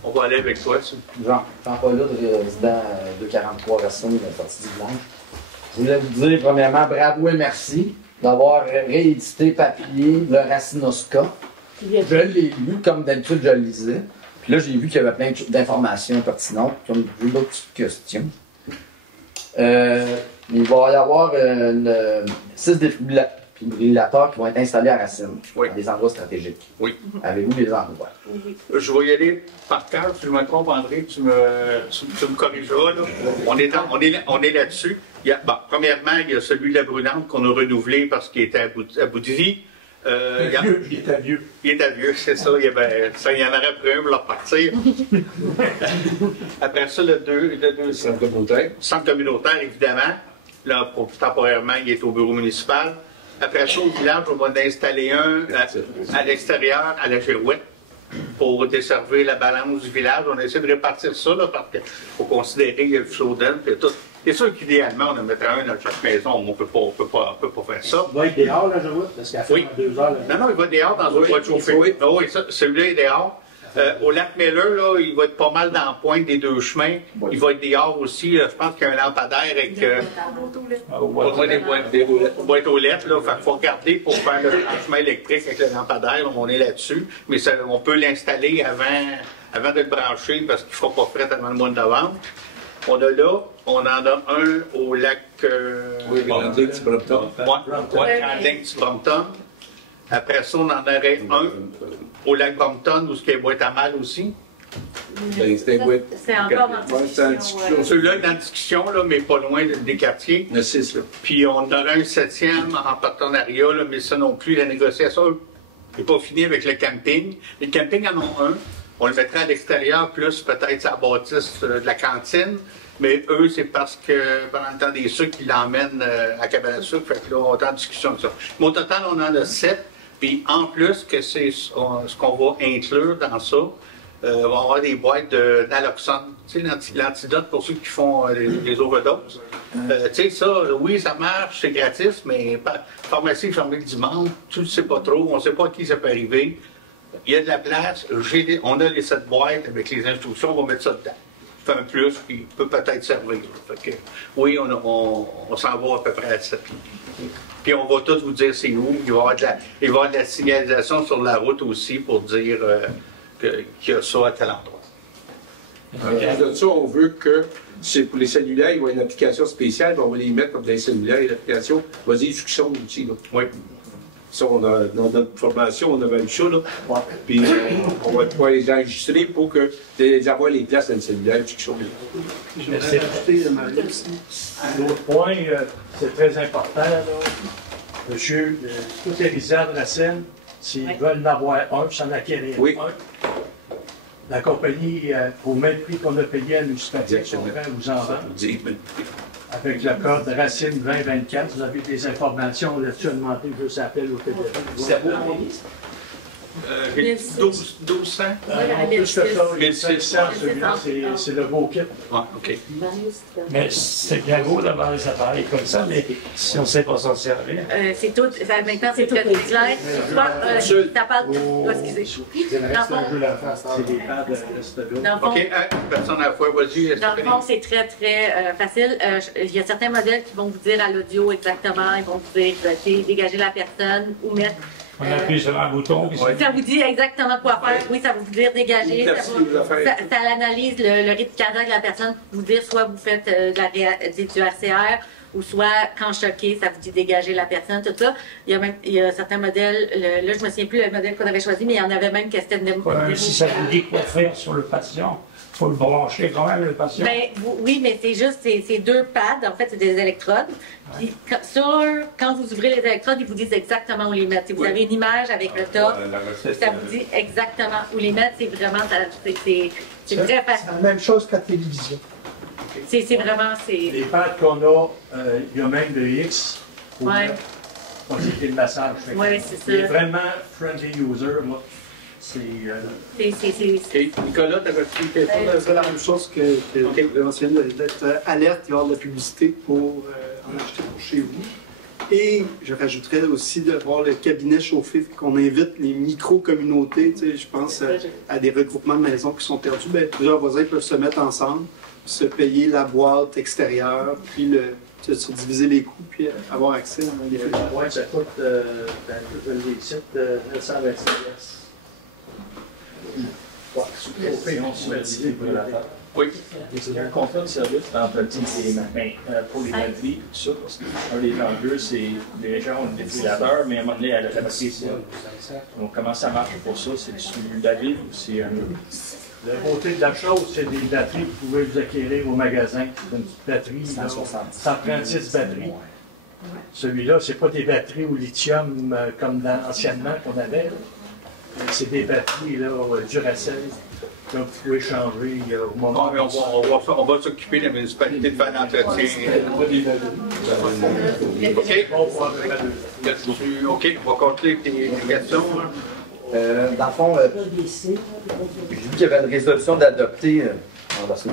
On va aller avec toi. Jean-Paul, résident de 43 Racines, de la sortie du village. Je voulais vous dire, premièrement, bravo et merci d'avoir réédité papier le Racinosca. Je l'ai lu, comme d'habitude, je le lisais. Puis là, j'ai vu qu'il y avait plein d'informations pertinentes, comme j'ai d'autres petites questions. Il va y avoir 6 défibrillateurs qui vont être installés à Racine, à des endroits stratégiques. Oui. Avez-vous des endroits? Je vais y aller par cœur. Si je me trompe, André, tu me corrigeras. Là. On est là-dessus. Premièrement, il y a celui de la Brunante qu'on a renouvelé parce qu'il était à bout de vie. Il était vieux. Il était vieux, c'est ça. Il y en aurait pris un pour leur partir. Après ça, le 2 centre communautaire. Centre communautaire, évidemment. Là, temporairement, il est au bureau municipal. Après ça, au village, on va en installer un à l'extérieur, à la Girouette, pour desservir la balance du village. On essaie de répartir ça, là, parce qu'il faut considérer qu'il y a le Flodden, puis tout. C'est sûr qu'idéalement, on en mettrait un dans chaque maison, on ne peut pas faire ça. Il va être dehors, là, je vois, parce qu'à faire 2 heures. Non, il va être dehors dans un boîte chauffée. Ah oui, celui-là est dehors. Au lac Miller, là, il va être pas mal dans la pointe des 2 chemins. Il va être dehors aussi. Je pense qu'il y a un lampadaire avec des boîtes aux lettres. Il faut regarder pour faire le chemin électrique avec le lampadaire. Là, on est là-dessus. Mais ça, on peut l'installer avant de le brancher parce qu'il ne fera pas frais avant le mois de novembre. On en a un au lac... Grandin-Petit-Brompton. Grandin-Petit-Brompton. Après ça, on en aurait un au lac Brompton, où il y a une boîte à mal aussi. C'est encore en discussion. Celui-là est en discussion, là, mais pas loin des quartiers. Puis on aura un 7e en partenariat, là, mais ça non plus, la négociation n'est pas finie avec le camping. Les campings en ont un. On le mettrait à l'extérieur, plus peut-être à la bâtisse de la cantine. Mais eux, c'est parce que pendant le temps des sucres, ils l'emmènent à Cabane à sucre. Fait que là, on est en discussion de ça. Mais au total, on en a 7. Puis en plus, que c'est ce qu'on va inclure dans ça, on va avoir des boîtes d'Naloxone. Tu sais, l'antidote pour ceux qui font les overdoses. Tu sais, ça, oui, ça marche, c'est gratis, mais pharmacie fermée le dimanche, tu ne sais pas trop, on ne sait pas à qui ça peut arriver. Il y a de la place, on a les 7 boîtes avec les instructions, on va mettre ça dedans. C'est un plus qui peut peut-être servir. Fait que, oui, on s'en va à peu près à 7. Puis on va tous vous dire c'est où. Il va y avoir de la signalisation sur la route aussi pour dire qu'il y a ça à tel endroit. De ça, on veut que pour les cellulaires, il va y avoir une application spéciale, on va les mettre comme des cellulaires, l'application va dire ce qu'ils sont aussi. Là. Oui. Ça, dans notre formation, on avait eu ça, là. Puis on va pouvoir les enregistrer pour que avoir les places dans le cellulaire, ce qu'ils sont. L'autre point, c'est très important, là. Monsieur, tous les résidents de Racine, s'ils veulent en avoir un, s'en acquérir un, la compagnie, au même prix qu'on a payé à la municipalité, sont prêts à vous en vendre. Avec le code Racine 2024, vous avez des informations là-dessus à demander, je vous appelle au téléphone. C'est beau, 1200? En plus de ça, 1600, celui-là, c'est le beau kit. Ah, OK. Mais c'est bien beau d'avoir des appareils comme ça, mais si on ne sait pas s'en servir. C'est tout, maintenant c'est tout clair. Ça parle. Excusez. C'est un jeu d'enfant, c'est des pads de OK, personne à la fois, vas-y. Dans le fond, c'est très, très facile. Il y a certains modèles qui vont vous dire à l'audio exactement, ils vont vous dire dégager la personne ou mettre. On appuie sur un bouton. Ça vous dit exactement quoi faire. Oui, ça va vous dire dégager. Ça analyse le rythme cardiaque de la personne pour vous dire soit vous faites du RCR ou soit quand choqué, ça vous dit dégager la personne, tout ça. Il y a certains modèles, là je me souviens plus le modèle qu'on avait choisi, mais il y en avait même qui c'était si ça vous dit quoi faire sur le patient, il faut le brancher quand même, le patient. Ben, oui, mais c'est juste, c'est deux pads, en fait, c'est des électrodes. Puis, quand vous ouvrez les électrodes, ils vous disent exactement où les mettre. Si vous avez une image avec le top, ça vous dit exactement où les mettre. C'est vraiment, c'est très facile. C'est la même chose qu'à la télévision. C'est vraiment, Les pads qu'on a, il y a même le X pour faciliter le massage. Oui, c'est ça. Il est vraiment friendly user, là. C'est. Nicolas, tu avais pris quelque chose? C'est la même chose que vous mentionnez, d'être alerte et avoir de la publicité pour en acheter pour chez vous. Et je rajouterais aussi d'avoir le cabinet chauffé, qu'on invite les micro-communautés. Je pense à des regroupements de maisons qui sont perdus. Bien, plusieurs voisins peuvent se mettre ensemble, se payer la boîte extérieure, puis se diviser les coûts, puis avoir accès à un effet. La boîte, ça coûte, je l'ai ici, 925 $. Oui. Il y a un contrat de service entre pour les batteries et tout ça, parce qu'un des enjeux, c'est les gens ont le défibrillateur, mais à un moment donné, la batterie, donc comment ça marche pour ça? C'est sur la ville ou c'est un. La beauté de la chose, c'est des batteries que vous pouvez vous acquérir au magasin. C'est une petite batterie, 136 batteries. Celui-là, c'est pas des batteries au lithium comme anciennement qu'on avait. C'est des batteries là, Duracell. Donc, vous pouvez changer au moment. Non, mais on va s'occuper de la municipalité de faire l'entretien. OK, on va continuer tes questions. Dans le fond, j'ai vu qu'il y avait une résolution d'adopter en Bassin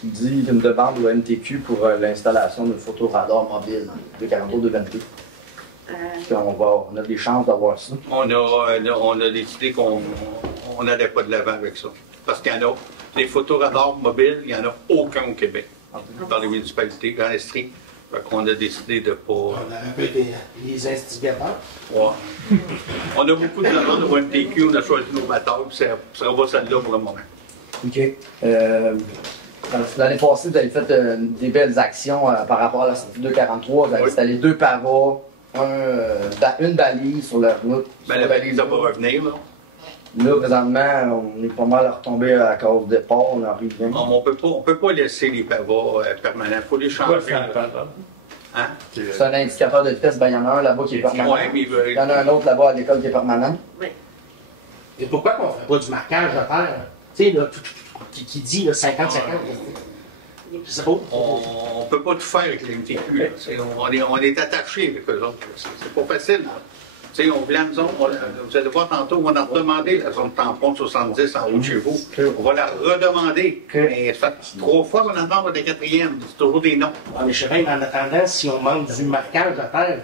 qui dit une demande au MTQ pour l'installation d'un photoradar mobile de 42-22. On a des chances d'avoir ça. On a décidé qu'on n'allait pas de l'avant avec ça. Parce qu'il y en a, les photoradars mobiles, il n'y en a aucun au Québec. Dans les municipalités, dans l'Estrie. Fait qu'on a décidé de ne pas. On a un peu des instigateurs. Ouais. On a beaucoup de demandes au MTQ, on a choisi nos batailles, puis ça va celle-là pour le moment. OK. L'année passée, vous avez fait des belles actions par rapport à la sortie 243. Vous avez installé 2 paras. Une balise sur la route. Ben, la balise va revenir, là. Là, présentement, on est pas mal retombé à cause du départ, on n'arrive rien. On peut pas laisser les pavas permanents, il faut les changer. Hein? C'est un indicateur de vitesse, ben, il y en a un là-bas qui est permanent. Ouais, mais il y en a un autre là-bas à l'école qui est permanent. Oui. Et pourquoi on ne fait pas du marquage à terre? Tu sais, là, qui dit 50-50. Je sais pas. On ne peut pas tout faire avec les MTQ. On est attaché avec eux autres. C'est pas facile. Tu sais, on voulait une zone, vous allez voir tantôt, on va en redemander la zone tampon de 70 en haut de chez vous. On va la redemander. Mais ça fait 3 fois qu'on en demande des 4e. C'est toujours des noms. Mais je sais bien, en attendant, si on demande du marquage à terre.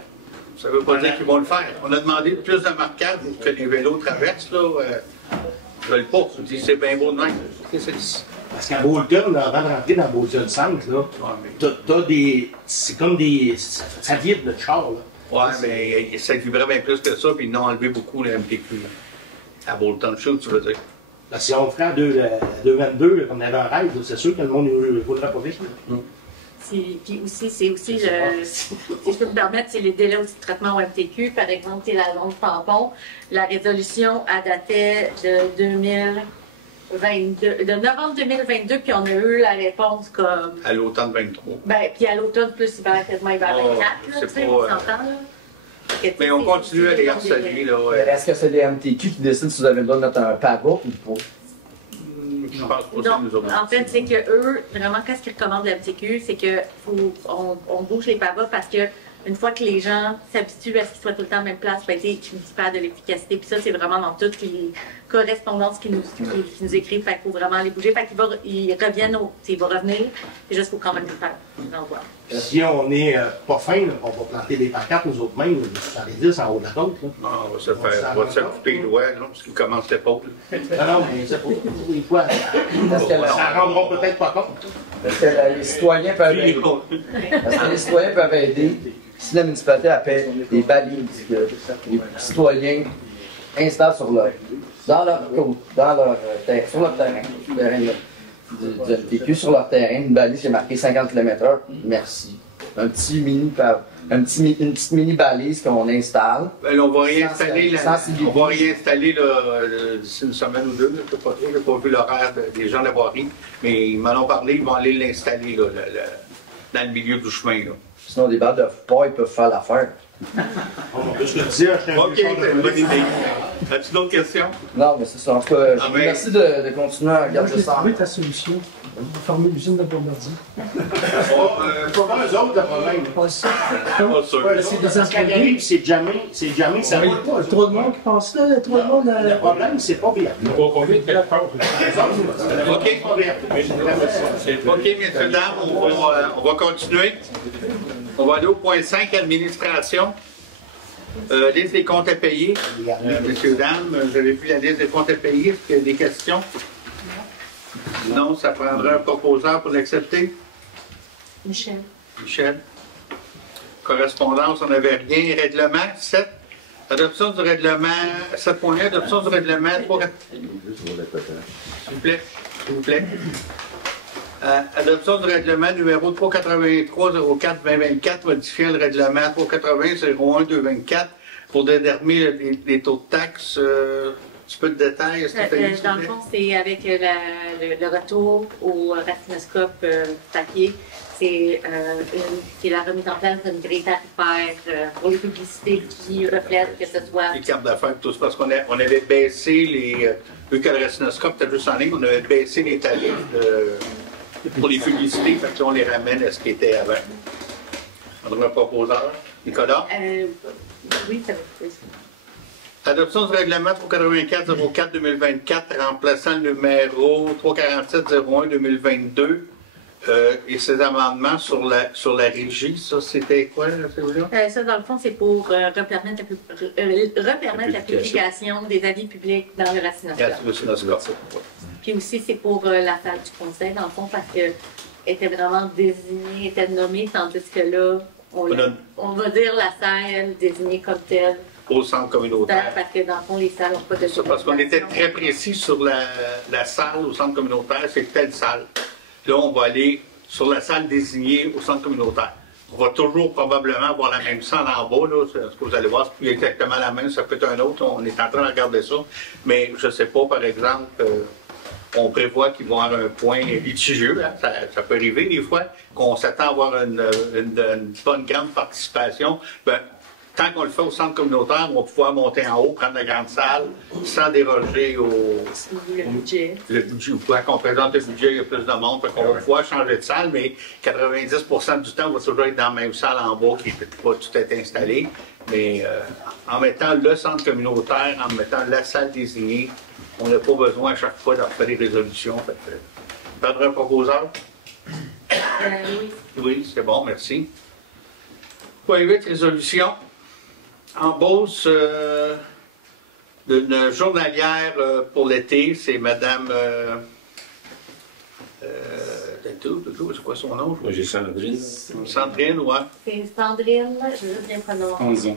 Ça ne veut pas dire qu'ils vont le faire. On a demandé plus de marquage pour que les vélos traversent. Ils ne veulent pas. On dit c'est bien beau de même. Parce qu'à Bolton, avant de rentrer dans Bolton Centre, t'as des. C'est comme des. Ça vibre le char, là. Ouais, mais ça vibrait bien plus que ça, puis ils n'ont enlevé beaucoup le MTQ. À Bolton Shoot, tu veux dire. Parce que si on ferait à 2,22, comme on avait un rêve, c'est sûr que le monde ne voudrait pas vite. Puis aussi, c'est aussi, si je peux me permettre, c'est les délais aussi de traitement au MTQ. Par exemple, c'est la zone tampon. La résolution, elle datait de de novembre 2022, puis on a eu la réponse comme. À l'automne 23. Ben, puis à l'automne, plus quasiment hiver 24, tu sais, on s'entend, là. Mais on continue à les harceler, là. Est-ce que c'est les MTQ qui décident si vous avez le droit de mettre un pava ou pas? pense pas Non, nous autres. en fait, c'est que eux, vraiment, qu'est-ce qu'ils recommandent la MTQ, c'est qu'on bouge les pavas parce que une fois que les gens s'habituent à ce qu'ils soient tout le temps à la même place, ben, tu perd de l'efficacité. Puis ça, c'est vraiment dans toutes les correspondances qu'ils nous écrivent. Fait qu'il faut vraiment les bouger. Fait qu'ils reviennent il va revenir. C'est juste qu'il faut quand même le faire. Si on n'est pas fin, là, on va planter des pancartes nous autres mêmes, dans les 10 en haut de la côte. Non, on va se couper les doigts, là, parce qu'il commence l'épaule. Non, mais c'est pas des fois. Ça rendra peut-être pas compte. Parce que les citoyens peuvent aider. Parce que les citoyens peuvent aider. Si la municipalité appelle des balises que les citoyens installent dans leur côte, sur leur terrain de MTQ, sur leur terrain, une balise qui est marquée 50 km/h, merci. Une petite mini balise qu'on installe. Ben, on va réinstaller d'ici une semaine ou deux. Je n'ai pas vu l'horaire des gens de la voirie, mais ils m'en ont parlé, ils vont aller l'installer dans le milieu du chemin. Là. Sinon, des balles de paille peuvent faire l'affaire. Je te dis, OK, c'est une bonne idée. As-tu d'autres questions? Non, mais c'est ça. En tout cas, merci de continuer à regarder ça. Trouver ta solution. On va former l'usine de Bombardier. Pas eux autres, le problème. Pas ça. C'est des employés, c'est jamais ça. Il y a trop de monde qui pense là, trop de monde. Le problème, c'est pas viable. OK, messieurs, dames, on va continuer. On va aller au point 5, administration. Liste des comptes à payer. Messieurs, dames, vous avez vu la liste des comptes à payer. Est-ce qu'il y a des questions? Non, ça prendrait un proposeur pour l'accepter. Michel. Correspondance, on n'avait rien. Règlement, 7. Adoption du règlement, 7.1, adoption du règlement 3... S'il vous plaît. Adoption du règlement numéro 383-04-2024, modifiant le règlement 380-01-224 pour déterminer les taux de taxes. Un petit peu de détails, Stéphanie? Dans le fond, c'est avec le retour au racinoscope papier. C'est la remise en place d'une grille tarifaire pour les publicités qui reflètent que ce soit... Les cartes d'affaires, tout ça, parce qu'on avait baissé les... vu que le racinoscope était juste en ligne, on avait baissé les tarifs pour les publicités, fait qu'on les ramène à ce qui était avant. On a un proposeur. Nicolas? Oui, ça va. Adoption du règlement 384-04-2024 remplaçant le numéro 347-01-2022 et ses amendements sur la régie. Ça, c'était quoi, celui-là? Ça, dans le fond, c'est pour repermettre la publication des avis publics dans le racinoscope. Puis aussi, c'est pour la salle du conseil, dans le fond, parce qu'elle était vraiment désignée, était nommée, tandis que là, on va dire la salle désignée comme telle. Au centre communautaire. Parce que dans le fond, les salles n'ont pas de publication. Parce qu'on était très précis sur la salle au centre communautaire, c'est telle salle. Là, on va aller sur la salle désignée au centre communautaire. On va toujours probablement avoir la même salle en bas, là. Ce que vous allez voir, c'est plus exactement la même, ça peut être un autre. On est en train de regarder ça. Mais je ne sais pas, par exemple, on prévoit qu'ils vont avoir un point litigieux. Hein? Ça peut arriver des fois qu'on s'attend à avoir une bonne grande participation. Ben, tant qu'on le fait au centre communautaire, on va pouvoir monter en haut, prendre la grande salle, sans déroger le budget. Le budget. Quand on présente le budget, il y a plus de monde. On va pouvoir changer de salle, mais 90% du temps, on va toujours être dans la même salle en bas qui n'est pas tout être installée. Mais en mettant le centre communautaire, en mettant la salle désignée, on n'a pas besoin à chaque fois de faire des résolutions. Prendre un proposeur? Oui. Oui, c'est bon, merci. Point 8, résolution. Embauche d'une journalière pour l'été, c'est Madame. C'est quoi son nom? J'ai Sandrine. Sandrine, ouais. C'est Sandrine, je veux bien prononcer.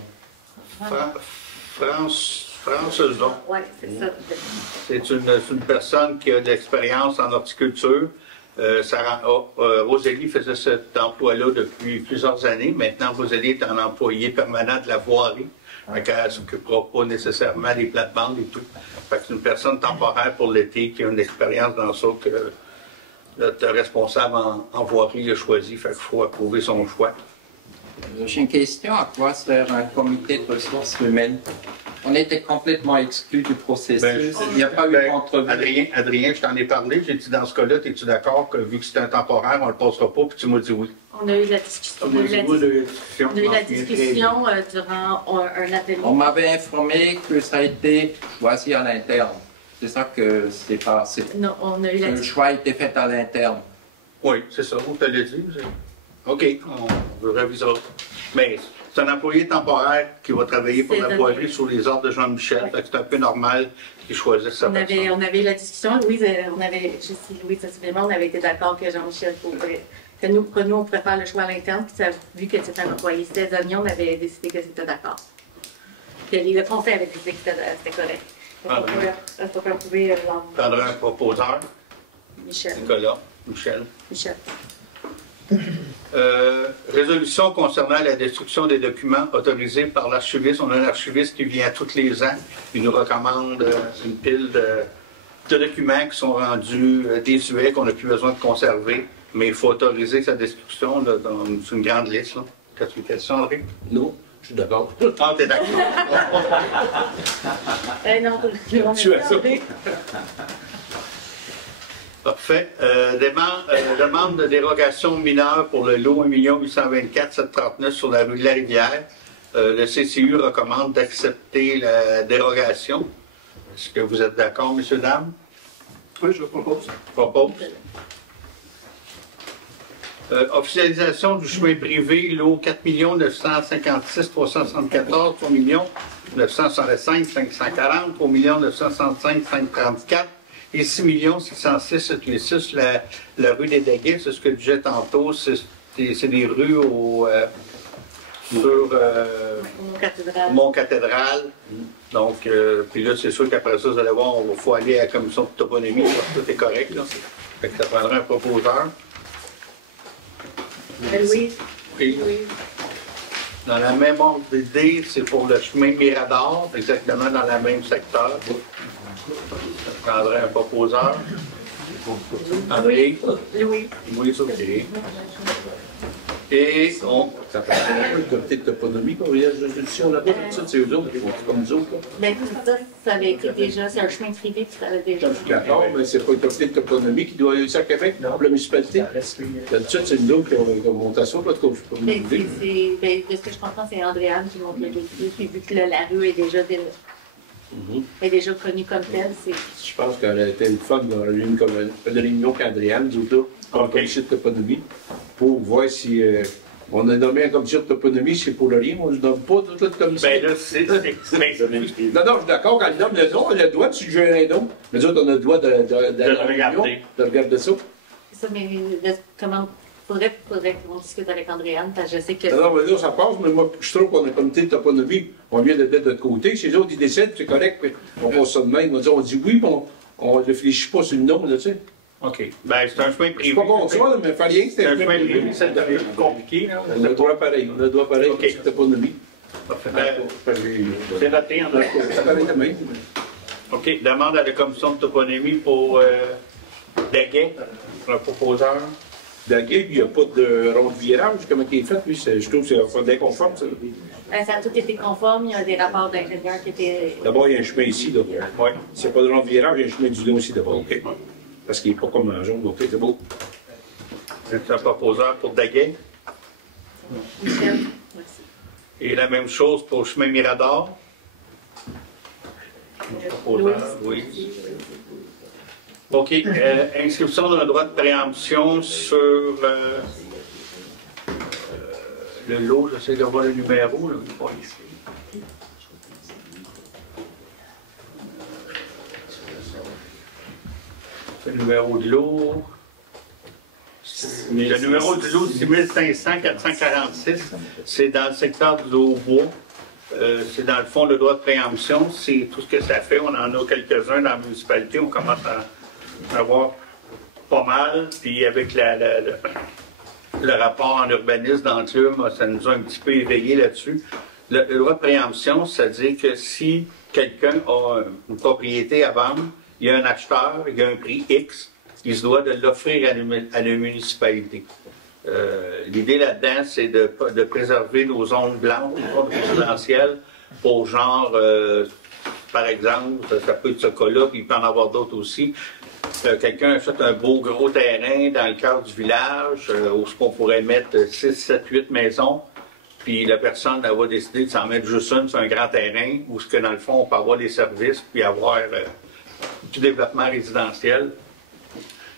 Franceson. Oui, c'est ça. C'est une personne qui a de l'expérience en horticulture. Rosélie faisait cet emploi-là depuis plusieurs années. Maintenant, Rosélie est un employé permanent de la voirie. Elle ne s'occupera pas nécessairement des plates-bandes et tout. C'est une personne temporaire pour l'été qui a une expérience dans ça que notre responsable en voirie a choisi. Il faut approuver son choix. J'ai une question. À quoi sert un comité de ressources humaines? On était complètement exclus du processus. Il n'y a pas eu d'entrevue. Adrien, je t'en ai parlé. J'ai dit, dans ce cas-là, es-tu d'accord que vu que c'est un temporaire, on ne le passera pas? Puis tu m'as dit oui. On a eu la discussion, durant un atelier. On m'avait informé que ça a été choisi à l'interne. C'est ça que c'est passé. Non, on a eu la Le choix a été fait à l'interne. Oui, c'est ça. On te l'a dit. OK, on révisera. Mais c'est un employé temporaire qui va travailler pour la voirie sous les ordres de Jean-Michel. C'est un peu normal qu'il choisisse sa personne. On avait eu la discussion, Louise, Louise, on avait été d'accord que Jean-Michel pouvait. Que nous, on préfère le choix à l'interne, puis vu que c'était un employé saisonnier, on avait décidé que c'était d'accord. Le conseil avait décidé que c'était correct. Il faut approuver Prendra un proposeur. Michel. Nicolas. Michel. Résolution concernant la destruction des documents autorisés par l'archiviste. On a un archiviste qui vient tous les ans. Il nous recommande une pile de documents qui sont rendus désuets, qu'on n'a plus besoin de conserver. Mais il faut autoriser sa destruction c'est une grande liste. Qu'as-tu une question, André? Non, je suis d'accord. Ah, t'es d'accord. Non, tu as ça. Parfait. Demande de dérogation mineure pour le lot 1 824 739 sur la rue de la Rivière. Le CCU recommande d'accepter la dérogation. Est-ce que vous êtes d'accord, messieurs, dames? Oui, je propose. Propose. Officialisation du chemin privé, lot 4 956 374, 3 965 540, 3 965 534 et 6 606 786, la rue des Daguets. C'est ce que je disais tantôt, c'est des rues sur Mont-Cathédrale. Donc, puis là, c'est sûr qu'après ça, vous allez voir, il faut aller à la commission de toponymie, tout est correct. Là. Fait que ça prendra un proposeur. Oui. Dans la même ordre d'idée, c'est pour le chemin Mirador, exactement dans le même secteur. Ça prendrait un proposeur. André? Oui. Oui, c'est OK. Et on... Ça fait un comité de toponymie pour les résolutions là-bas. Ça, c'est eux autres, comme nous autres. Mais tout ça avait été déjà, c'est un chemin privé, puis ça avait déjà. D'accord, mais c'est pas le comité de toponymie qui doit aller à Québec, non, pour la municipalité. D'habitude, c'est nous autres qui ont monté ça, pas de quoi je peux me dire. De ce que je comprends, c'est Andréane qui monte le dossier, puis vu que la rue est déjà connue comme telle, c'est... Je pense qu'elle a été une fun dans une réunion qu'Andréane, nous autres, en commission de toponymie, pour voir si... on a nommé un commission de toponymie, c'est pour le rien, on ne nomme pas toute la commission. Ben là, c'est... Non, non, je suis d'accord, quand elle nomme le nom, elle a le droit de suggérer un nom. Mais nous autres, on a le droit de regarder ça. C'est ça, mais comment... Faudrait qu'on discute avec Andréane, parce que je sais que... Non, mais là, ça passe, mais moi, je trouve qu'on a un comité de toponymie, on vient de notre côté. Si les autres, ils décident, c'est correct, puis on passe ça de même. On dit oui, mais on ne réfléchit pas sur le nom, là, tu sais. OK. Ben, c'est un chemin privé. Je suis pas contre ça, mais il fallait rien que c'était un chemin privé. C'est devenu compliqué, là. On a le droit pareil. On a le droit pareil, okay. C'est toponymie. C'est noté en demain. OK. Demande à la commission de toponymie pour Daguet, pour un proposeur. Daguet, il n'y a pas de rond de virage. Comment il est fait, lui? Je trouve que c'est inconforme, ça. Ça a tout été conforme. Il y a des rapports d'ingénieurs qui étaient... D'abord, il y a un chemin ici, là. Oui. S'il n'y a pas de rond de virage, il y a un chemin du dos aussi, d'abord. OK. Parce qu'il n'est pas comme un jaune, donc c'est beau. C'est un proposeur pour Daguet. Michel, merci. Et la même chose pour le chemin Mirador. Proposeur, oui. OK. Inscription d'un droit de préemption sur le lot. J'essaie de voir le numéro. Là. Le numéro de lot. Le numéro du lot 6500 446, c'est dans le secteur du Haut-Bois. C'est dans le fond le droit de préemption. C'est tout ce que ça fait. On en a quelques-uns dans la municipalité. On commence à avoir pas mal. Puis avec le rapport en urbanisme d'Enclume, ça nous a un petit peu éveillé là-dessus. Le droit de préemption, c'est-à-dire que si quelqu'un a une propriété à vendre, il y a un acheteur, il y a un prix X, il se doit de l'offrir à la municipalité. L'idée là-dedans, c'est de préserver nos zones blanches, nos zones résidentielles, pour genre, par exemple, ça peut être ce cas-là, puis il peut en avoir d'autres aussi. Quelqu'un achète un beau gros terrain dans le cœur du village, où on pourrait mettre 6, 7, 8 maisons, puis la personne elle va décider de s'en mettre juste une sur un grand terrain, où ce que dans le fond, on peut avoir des services, puis avoir du développement résidentiel.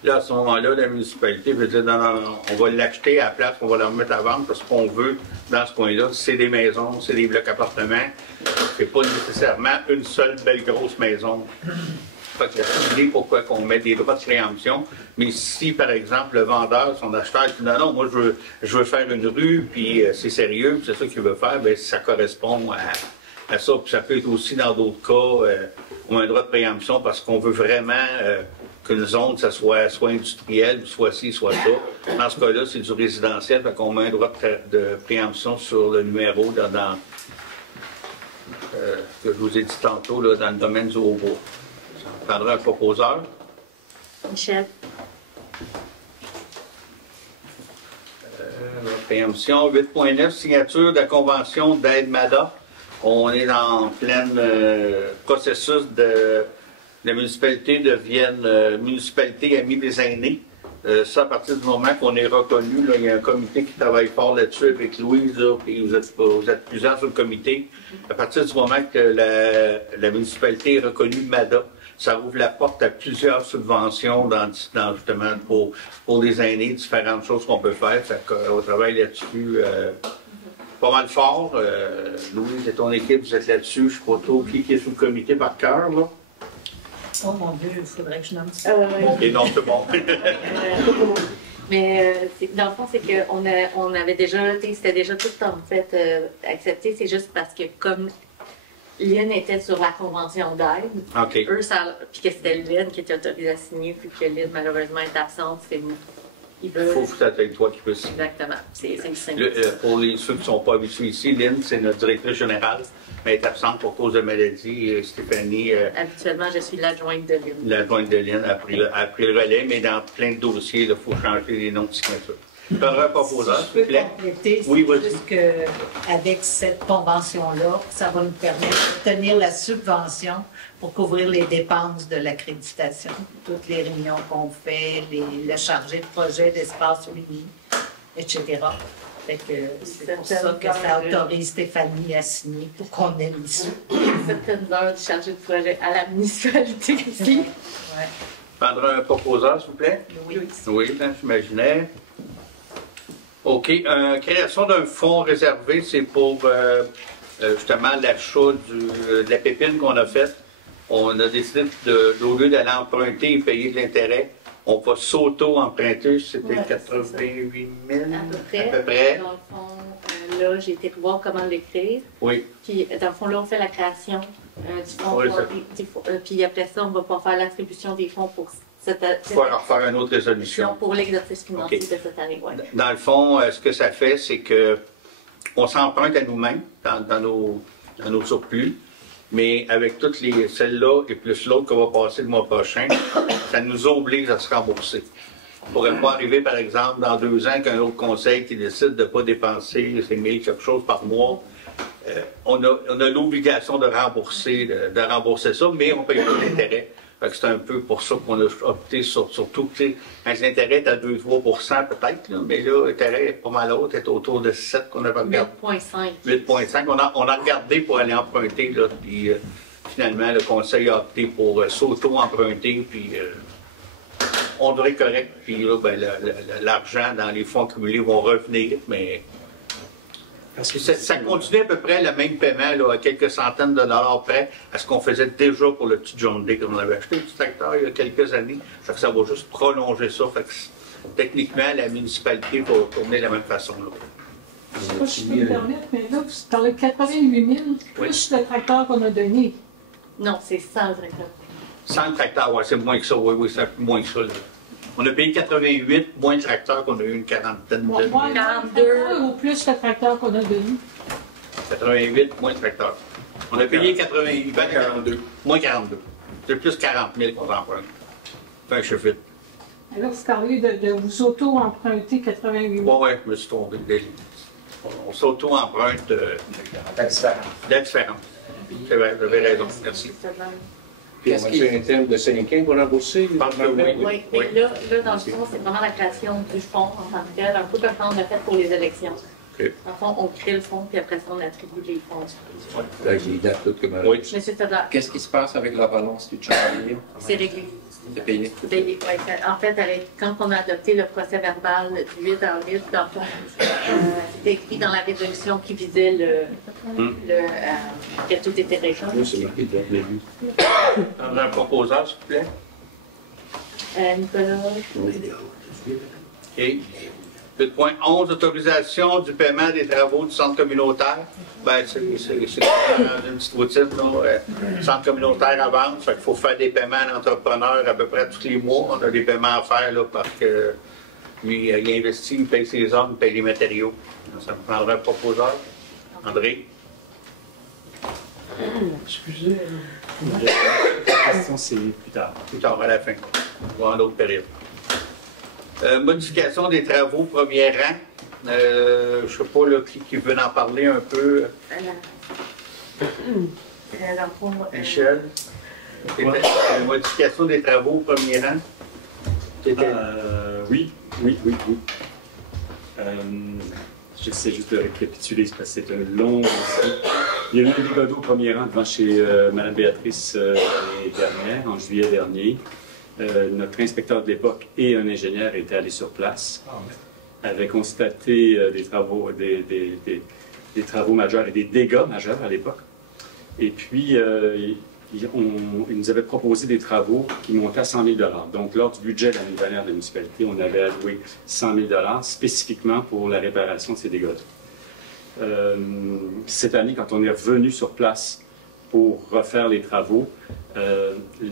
Là, à ce moment-là, la municipalité veut dire, non, on va l'acheter à la place, on va la remettre à vendre, parce qu'on veut, dans ce coin-là, c'est des maisons, c'est des blocs appartements, c'est pas nécessairement une seule belle grosse maison. Fait que l'idée pourquoi on met des droits de préemption, mais si, par exemple, le vendeur, son acheteur, dit non, moi, je veux faire une rue, puis c'est sérieux, puis c'est ça qu'il veut faire, bien, ça correspond à ça. Puis ça peut être aussi, dans d'autres cas, on a un droit de préemption parce qu'on veut vraiment qu'une zone, ça soit industriel, soit ci, soit ça. Dans ce cas-là, c'est du résidentiel, fait qu'on met un droit de préemption sur le numéro que je vous ai dit tantôt, là, dans le domaine du haut-bois. Ça prendra un proposeur. Michel. Préemption 8.9, signature de la convention d'aide MADA. On est en plein processus de la municipalité devienne municipalité amie des aînés. Ça, à partir du moment qu'on est reconnu, là, il y a un comité qui travaille fort là-dessus avec Louise, là, puis vous êtes plusieurs sur le comité. À partir du moment que la municipalité est reconnue MADA, ça ouvre la porte à plusieurs subventions justement pour les aînés, différentes choses qu'on peut faire. Fait qu'on travaille là-dessus pas mal fort. Louise et ton équipe, vous êtes là-dessus. Je ne sais pas trop qui est sous le comité par cœur, là. Oh mon Dieu, il faudrait que je nomme ça. Et non, c'est bon. Mais dans le fond, c'est qu'on avait déjà, c'était déjà tout en fait accepté. C'est juste parce que comme Lynn était sur la convention d'aide, eux, puis que c'était Lynn qui était autorisée à signer, puis que Lynn malheureusement est absente, c'est nous. Il faut que ça avec toi qui peut signer. Exactement. C'est simple. Pour ceux qui ne sont pas habitués ici, Lynn, c'est notre directrice générale, mais elle est absente pour cause de maladie. Stéphanie. Habituellement, je suis l'adjointe de Lynn. L'adjointe de Lynn a pris le relais, mais dans plein de dossiers, il faut changer les noms de signature. Je prendrai un proposeur, s'il vous plaît. Compléter, oui, c'est juste qu'avec cette convention-là, ça va nous permettre d'obtenir la subvention pour couvrir les dépenses de l'accréditation. Toutes les réunions qu'on fait, le chargé de projet d'espace Louis, etc. Fait que c'est pour ça que ça autorise Stéphanie à signer pour qu'on ait l'issue. Certaines heures du chargé de projet à la municipalité ici. Ouais. Je prendrai un proposeur, s'il vous plaît. Oui. Oui, j'imaginais. OK. Création d'un fonds réservé, c'est pour justement l'achat de la pépine qu'on a faite. On a décidé, au lieu d'aller emprunter et payer de l'intérêt, on va s'auto-emprunter. C'était 88 000 à peu près. Dans le fond, là, j'ai été voir comment l'écrire. Oui. Puis, dans le fond, là, on fait la création du fonds. Puis après ça, on va pouvoir faire l'attribution des fonds pour il faut refaire une autre résolution. Pour l'exercice financier de cette année, oui. Dans le fond, ce que ça fait, c'est qu'on s'emprunte à nous-mêmes dans nos surplus, mais avec toutes celles-là et plus l'autre qu'on va passer le mois prochain, ça nous oblige à se rembourser. On ne pourrait pas arriver, par exemple, dans 2 ans, qu'un autre conseil qui décide de ne pas dépenser 5 000 quelque chose par mois. On a l'obligation de rembourser ça, mais on paye pas l'intérêt. C'est un peu pour ça qu'on a opté surtout que les intérêts est à 2-3 peut-être, mais là, l'intérêt est pas mal haut, est autour de 7 qu'on avait regardé. 8,5. 8,5. On a regardé pour aller emprunter, là, puis finalement, le conseil a opté pour s'auto-emprunter, puis on devrait être correct. Puis là, ben, l'argent dans les fonds cumulés vont revenir, mais ça continue à peu près le même paiement, là, à quelques centaines de dollars près à ce qu'on faisait déjà pour le petit John Deere. On avait acheté un petit tracteur il y a quelques années. Fait que ça va juste prolonger ça. Fait que, techniquement, la municipalité va tourner de la même façon. Là. Je ne sais pas si je peux me permettre, mais là, vous parlez de 88 000 plus le tracteur qu'on a donné. Non, c'est 100 le tracteur. 100 le tracteur, oui, c'est moins que ça. Oui, c'est moins que ça. Là. On a payé 88, moins de tracteurs qu'on a eu une quarantaine de... 42 ou plus le tracteur qu'on a donné. 88, moins de tracteurs. On a payé 88, 42. Moins 42. C'est plus 40 000 qu'on emprunte. Fait un chiffre vite. Alors, vous parlez de vous auto-emprunter 88 000. Oui, je me suis trompé. On s'auto-emprunte d'expérience. C'est vrai, vous avez raison. Merci. Puis c'est un terme de 5 ans pour rembourser? Oui, mais là, dans le fond, c'est vraiment la création du fonds en tant que tel, un peu comme on a fait pour les élections. Okay. En fond, on crée le fonds, puis après ça, on attribue les fonds. Avec les dates toutes comme Oui. Monsieur Tadar. Qu'est-ce qui se passe avec la balance du Charlie? C'est réglé. C'est payé? C'est payé, oui. En fait, quand on a adopté le procès verbal du 8 avril, dans le fond, c'était écrit dans la résolution qui visait que tout était réglé. Oui, c'est marqué de début. Un proposeur, s'il vous plaît. Nicolas. OK. Le point 11, autorisation du paiement des travaux du centre communautaire. Bien, c'est une petite routine, là. Centre communautaire avance, fait qu'il faut faire des paiements à l'entrepreneur à peu près tous les mois. On a des paiements à faire, là, parce que lui, il investit, il paye ses hommes, il paye les matériaux. Ça me prendrait un proposeur. André? Excusez. La question, c'est plus tard. Plus tard, à la fin. Ou en autre période. Modification des travaux, premier rang. Je ne sais pas là, qui veut en parler un peu. Michel. Modification des travaux, premier rang. Oui. J'essaie juste de récapituler parce que c'est un long dossier. Il y a eu un dégât au premier rang devant chez Mme Béatrice l'année dernière, en juillet dernier. Notre inspecteur de l'époque et un ingénieur étaient allés sur place, avaient constaté des travaux majeurs et des dégâts majeurs à l'époque. Et puis, ils nous avaient proposé des travaux qui montaient à 100 000 $. Donc, lors du budget de l'année dernière de la municipalité, on avait alloué 100 000 $ spécifiquement pour la réparation de ces dégâts-là. Cette année, quand on est revenu sur place pour refaire les travaux,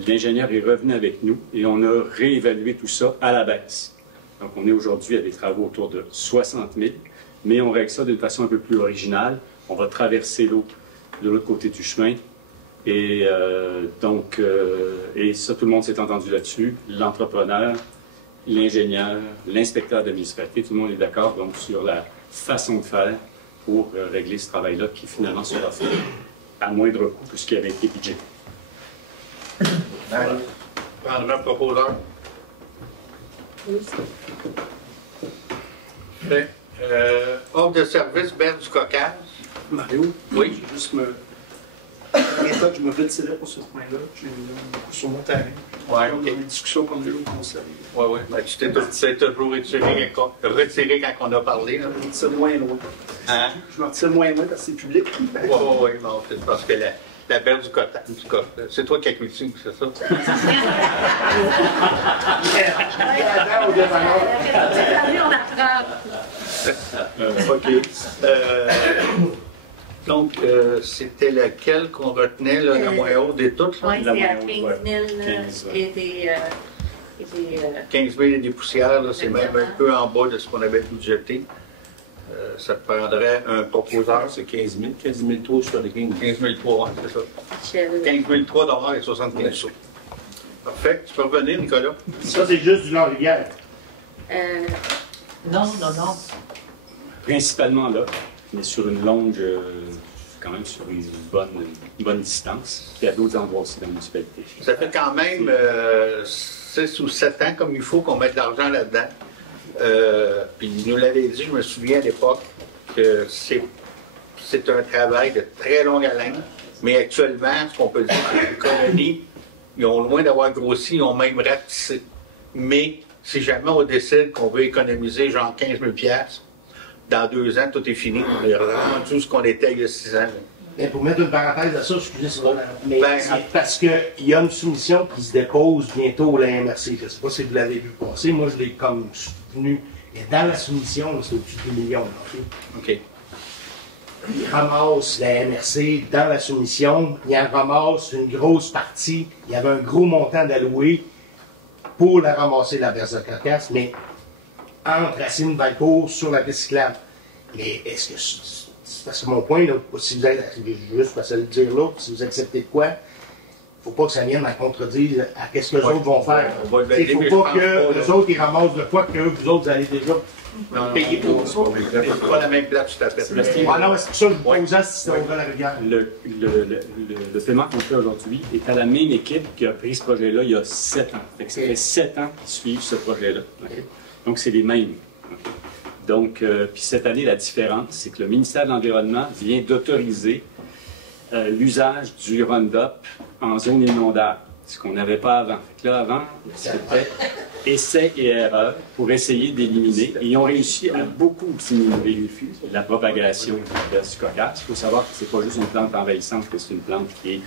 l'ingénieur est revenu avec nous et on a réévalué tout ça à la baisse. Donc, on est aujourd'hui à des travaux autour de 60 000, mais on règle ça d'une façon un peu plus originale. On va traverser l'eau de l'autre côté du chemin. Et et ça, tout le monde s'est entendu là-dessus. L'entrepreneur, l'ingénieur, l'inspecteur de municipalité, tout le monde est d'accord donc sur la façon de faire pour régler ce travail-là qui finalement sera fait à moindre coût que ce qui avait été budgété. Voilà. Prendre un proposeur. Offre de service Berge du Caucase. Mario? Oui. J'ai juste je me retirais pour ce point-là. J'ai sur mon terrain. Oui, OK. Une discussion qu'on a eue au conseil. Oui. Ben, tu t'es toujours retiré quand on a parlé. Je me retire moins loin. Hein? Je me retire moins loin parce que c'est public. Oui, non, c'est parce que la berge du Caucase, c'est toi qui as cultivé, c'est ça? OK. Donc, c'était lequel qu'on retenait, là, la moins haute des toutes? Oui, c'est à 15 000 et des... 15 000 et des poussières, c'est même un peu en bas de ce qu'on avait budgété. Ça te prendrait un proposeur. C'est 15 000. 15 000 trop sur les 15 000. 15 000 trop, c'est ça. 15 000 $, et 75 sous. Parfait. Tu peux revenir, Nicolas? Ça, c'est juste du Nord-Rivière. Non. Principalement là, mais sur une longue, quand même sur une bonne distance. Puis à d'autres endroits aussi dans la municipalité. Ça fait quand même 6 ou 7 ans comme il faut qu'on mette de l'argent là-dedans. Puis il nous l'avait dit, je me souviens à l'époque, que c'est un travail de très longue haleine. Mais actuellement, ce qu'on peut dire, c'est que les colonies, ils ont loin d'avoir grossi, ils ont même rapetissé. Mais si jamais on décide qu'on veut économiser genre 15 000 $, dans 2 ans, tout est fini. On est rendu ce qu'on était il y a 6 ans. Mais pour mettre une parenthèse à ça, excusez ça, mais c'est parce qu'il y a une soumission qui se dépose bientôt au MRC. Je ne sais pas si vous l'avez vu passer. Moi, je l'ai comme soutenu. Et dans la soumission, c'est au-dessus de 2 millions. OK. Il ramasse la MRC dans la soumission. Il en ramasse une grosse partie. Il y avait un gros montant d'alloué pour la ramasser, la berge de Caucase, mais entre Racine Valcourt sur la piste cyclable. Mais est-ce que c'est parce que mon point, là, si vous êtes, juste pour le dire là, si vous acceptez de quoi, faut pas que ça vienne à contredire à ce que les autres vont faire. Il ne mais faut pas je que pense les pas, autres ils ramassent le poids que vous autres vous allez déjà payer pour ça. C'est pas la même place tout à fait. Ah non, c'est pour ça que je vous posais si c'était au la rivière. Le paiement qu'on fait aujourd'hui est à la même équipe qui a pris ce projet-là il y a 7 ans. Fait que ça fait 7 ans qu'ils suivent ce projet-là. Okay? Donc, c'est les mêmes. Okay? Donc, puis cette année, la différence, c'est que le ministère de l'Environnement vient d'autoriser l'usage du Roundup en zone inondable, ce qu'on n'avait pas avant. Fait que là, avant, c'était essai et erreur pour essayer d'éliminer. Et ils ont réussi à beaucoup diminuer la propagation de ce cocasse. Il faut savoir que ce n'est pas juste une plante envahissante, que c'est une plante qui est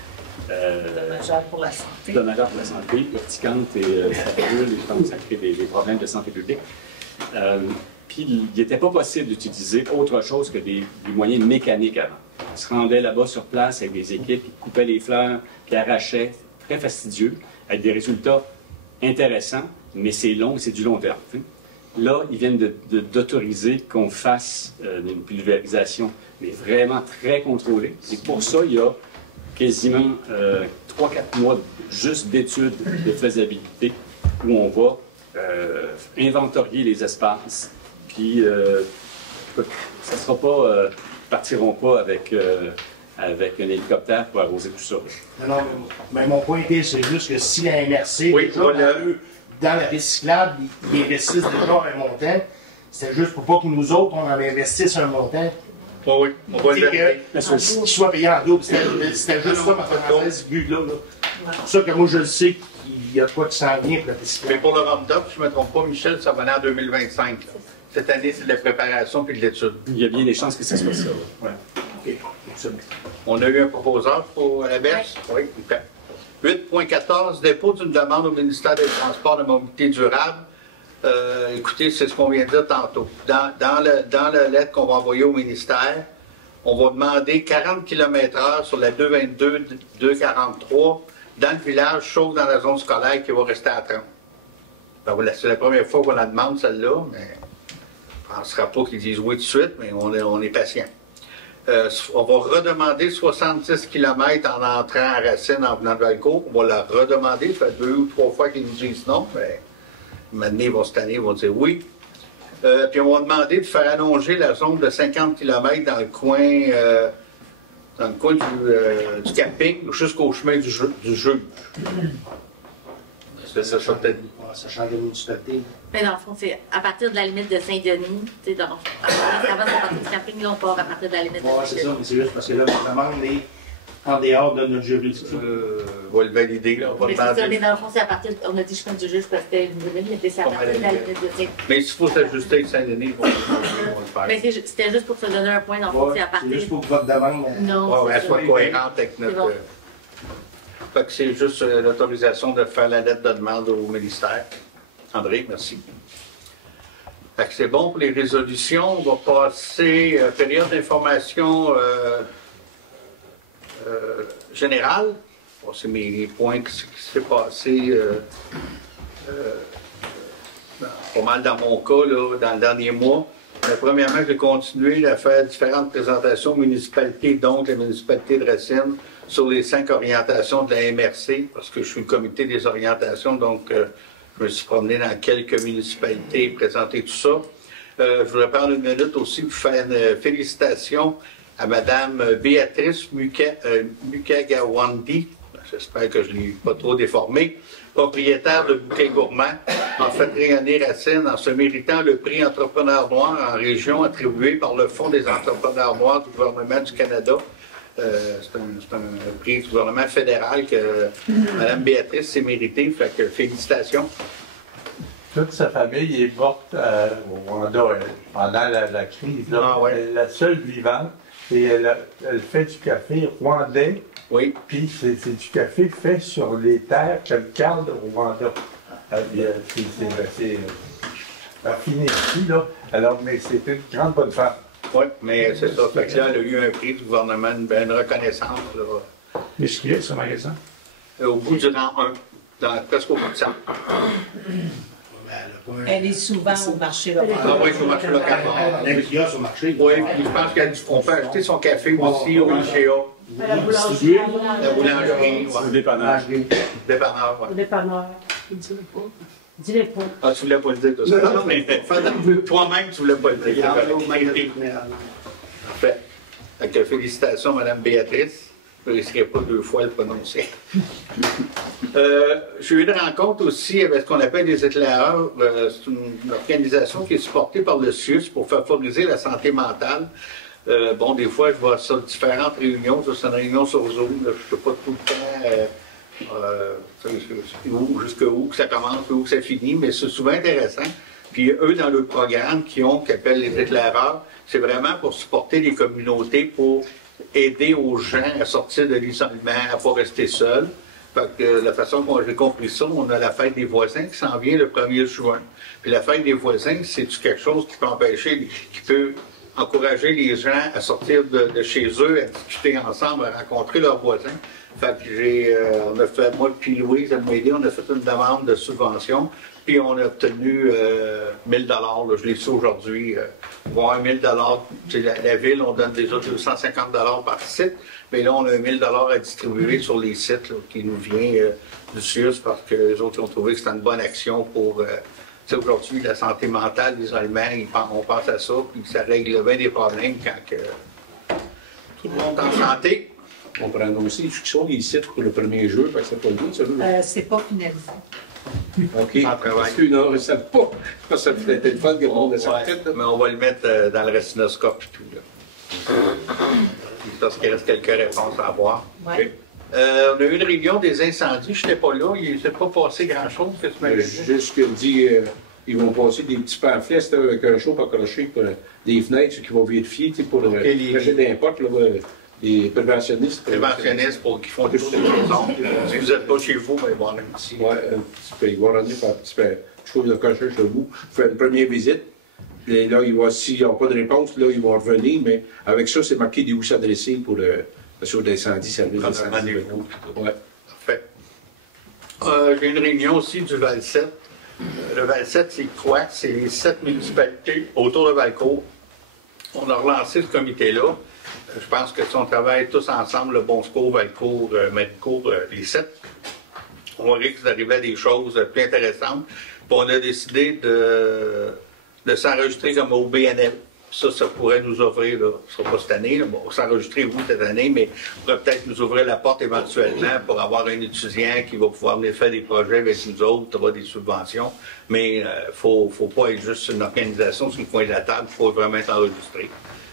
dommageable pour la santé. Dommageable pour la santé, urticante et ça brûle, et ça crée des problèmes de santé publique. Puis il n'était pas possible d'utiliser autre chose que des moyens mécaniques avant. On se rendait là-bas sur place avec des équipes qui coupaient les fleurs, qui arrachaient, très fastidieux, avec des résultats intéressants, mais c'est long, c'est du long terme. T'sais. Là, ils viennent d'autoriser qu'on fasse une pulvérisation, mais vraiment très contrôlée. Et pour ça, il y a quasiment 3-4 mois juste d'études de faisabilité où on va inventorier les espaces. Puis, ça sera pas, partiront pas avec un hélicoptère pour arroser tout ça. Non, mais mon point est, c'est juste que si la MRC, oui, déjà, dans le recyclable, ils investissent déjà un montant, c'est juste pour pas que nous autres, on en investisse un montant. Oui, on va le qu'il soit payé en double. C'était juste ça, ma parenthèse, but-là. C'est pour ça que moi, je le sais qu'il y a quoi qui s'en vient pour le recyclable. Mais pour le Roundup, si je ne me trompe pas, Michel, ça va aller en 2025. Là. Cette année, c'est de la préparation puis de l'étude. Il y a bien des chances que ça soit ça. Ouais. Okay. On a eu un proposeur pour la baisse? Oui. Okay. 8.14, dépôt d'une demande au ministère des Transports et de la Mobilité durable. Écoutez, c'est ce qu'on vient de dire tantôt. Dans la lettre qu'on va envoyer au ministère, on va demander 40 km/h sur la 222-243 dans le village, sauf dans la zone scolaire qui va rester à 30. Ben, c'est la première fois qu'on la demande, celle-là, mais on ne pensera pas qu'ils disent oui tout de suite, mais on est patient. On va redemander 70 km en entrant à Racine, en venant de Valcourt. On va la redemander, ça fait 2 ou 3 fois qu'ils nous disent non, mais maintenant, cette année, ils vont dire oui. Puis on va demander de faire allonger la zone de 50 km dans le coin du camping jusqu'au chemin du jeu. C'est ça, peut-être. Ça change de municipalité. Mais dans le fond, c'est à partir de la limite de Saint-Denis. Avant, c'est à partir du camping, là, on part à partir de la limite de Saint-Denis. C'est ça, mais c'est juste parce que là, la demande est en dehors de notre juridiction. On va le valider, là. Mais c'est ça, mais dans le fond, c'est à partir. On a dit chemin du juge parce que c'était une limite, mais c'est à partir de la limite de Saint-Denis. Mais s'il faut s'ajuster avec Saint-Denis, on va le faire. Mais c'était juste pour se donner un point, dans le fond, c'est à partir. C'est juste pour que votre demande soit cohérente avec notre. Fait que c'est juste l'autorisation de faire la lettre de demande au ministère. André, merci. Fait que c'est bon pour les résolutions. On va passer période d'information générale. Bon, c'est mes points qui s'est passé pas mal dans mon cas là, dans le dernier mois. Premièrement, j'ai continué à faire différentes présentations aux municipalités, donc la municipalité de Racine, sur les 5 orientations de la MRC, parce que je suis le comité des orientations, donc je me suis promené dans quelques municipalités et présenté tout ça. Je voudrais prendre une minute aussi pour faire une félicitation à Mme Béatrice Mukagawandi, j'espère que je ne l'ai pas trop déformé, propriétaire de Bouquet Gourmand, en fait rayonner Racine en se méritant le prix Entrepreneur Noir en région attribué par le Fonds des entrepreneurs noirs du gouvernement du Canada. C'est un prix du gouvernement fédéral que Mme Béatrice s'est méritée, fait que félicitations. Toute sa famille est morte au Rwanda pendant la crise. Là. Ah, ouais. Elle est la seule vivante et elle fait du café rwandais. Oui. Puis c'est du café fait sur les terres qu'elle garde au Rwanda. C'est raffiné ici, là. Alors, mais c'est une grande bonne femme. Oui, mais c'est ça. Fait que là, elle a eu un prix du gouvernement, une reconnaissance. Mais ce qu'il y a, ce magasin? Au bout du rang 1, presque au bout de 100. Elle est souvent au marché local. Ah oui, au marché local. Elle est au marché. Oui, puis je pense qu'on peut acheter son café aussi au IGA. La boulangerie. La boulangerie, ouais. Le dépannage. Dépanneur, ouais. Le dépanneur. Dis-les pas. Ah, tu voulais pas le dire, tout ça. Non, mais toi-même, tu voulais pas le dire. Parfait. Donc, félicitations, Mme Béatrice. Je ne risquerai pas 2 fois le prononcer. J'ai eu une rencontre aussi avec ce qu'on appelle les éclaireurs. C'est une organisation qui est supportée par le CIUS pour favoriser la santé mentale. Bon, des fois, je vois ça différentes réunions. Ça, c'est une réunion sur Zoom. Je ne sais pas tout le temps jusqu'où que ça commence, où que ça finit, mais c'est souvent intéressant. Puis eux, dans le programme qu'ils appellent les éclaireurs, c'est vraiment pour supporter les communautés, pour aider aux gens à sortir de l'isolement, à ne pas rester seuls. Fait que la façon dont j'ai compris ça, on a la fête des voisins qui s'en vient le 1er juin. Puis la fête des voisins, c'est quelque chose qui peut empêcher, qui peut encourager les gens à sortir de chez eux, à discuter ensemble, à rencontrer leurs voisins. Fait que on a fait, moi puis Louise, elle m'a aidé, on a fait une demande de subvention, puis on a obtenu 1000 $. Je l'ai su aujourd'hui. Voir 1000 $. La ville, on donne déjà 250 $ par site, mais là, on a 1000 $ à distribuer sur les sites là, qui nous vient du CIUS parce que les autres ont trouvé que c'était une bonne action pour. Aujourd'hui, la santé mentale, l'isolement, on pense à ça, puis ça règle bien des problèmes quand tout le monde est en santé. On prend aussi qui sont les sites pour le 1er juin, parce que c'est pas bien, ça. C'est pas finalisé. OK. Parce que non, ça ne pas. Parce que ça peut être fun que le monde ait sa tête. Mais on va le mettre dans le rétinoscope et tout. Là. Parce qu'il reste quelques réponses à avoir. Ouais. On a eu une réunion des incendies, je n'étais pas là, il ne s'est pas passé grand-chose. Juste qu'il dit, ils vont passer des petits pamphlets avec un chaud accroché pour des fenêtres qui vont vérifier pour le d'impact, les préventionnistes. Préventionnistes qui font des choses de maison. Si vous n'êtes pas chez vous, ils vont aller ici. Oui, ils vont ramener par petit chose de cocher chez vous, faire une première visite. Et là, s'ils n'ont pas de réponse, là, ils vont revenir, mais avec ça, c'est marqué d'où s'adresser pour le sur d'incendie, service d'incendie. Ouais. Parfait. J'ai une réunion aussi du Val-7. Le Val-7, c'est quoi? C'est les 7 municipalités autour de Valcourt. On a relancé ce comité-là. Je pense que si on travaille tous ensemble, le Bon Secours, Valcourt, Medicourt, les 7, on risque d'arriver à des choses plus intéressantes. Puis on a décidé de s'enregistrer comme au BNL. Ça pourrait nous ouvrir, là, ce ne sera pas cette année, là, bon, s'enregistrer vous cette année, mais pourrait peut-être nous ouvrir la porte éventuellement pour avoir un étudiant qui va pouvoir venir faire des projets avec nous autres, avoir des subventions. Mais il ne faut pas être juste une organisation sur le coin de la table, il faut vraiment être enregistré.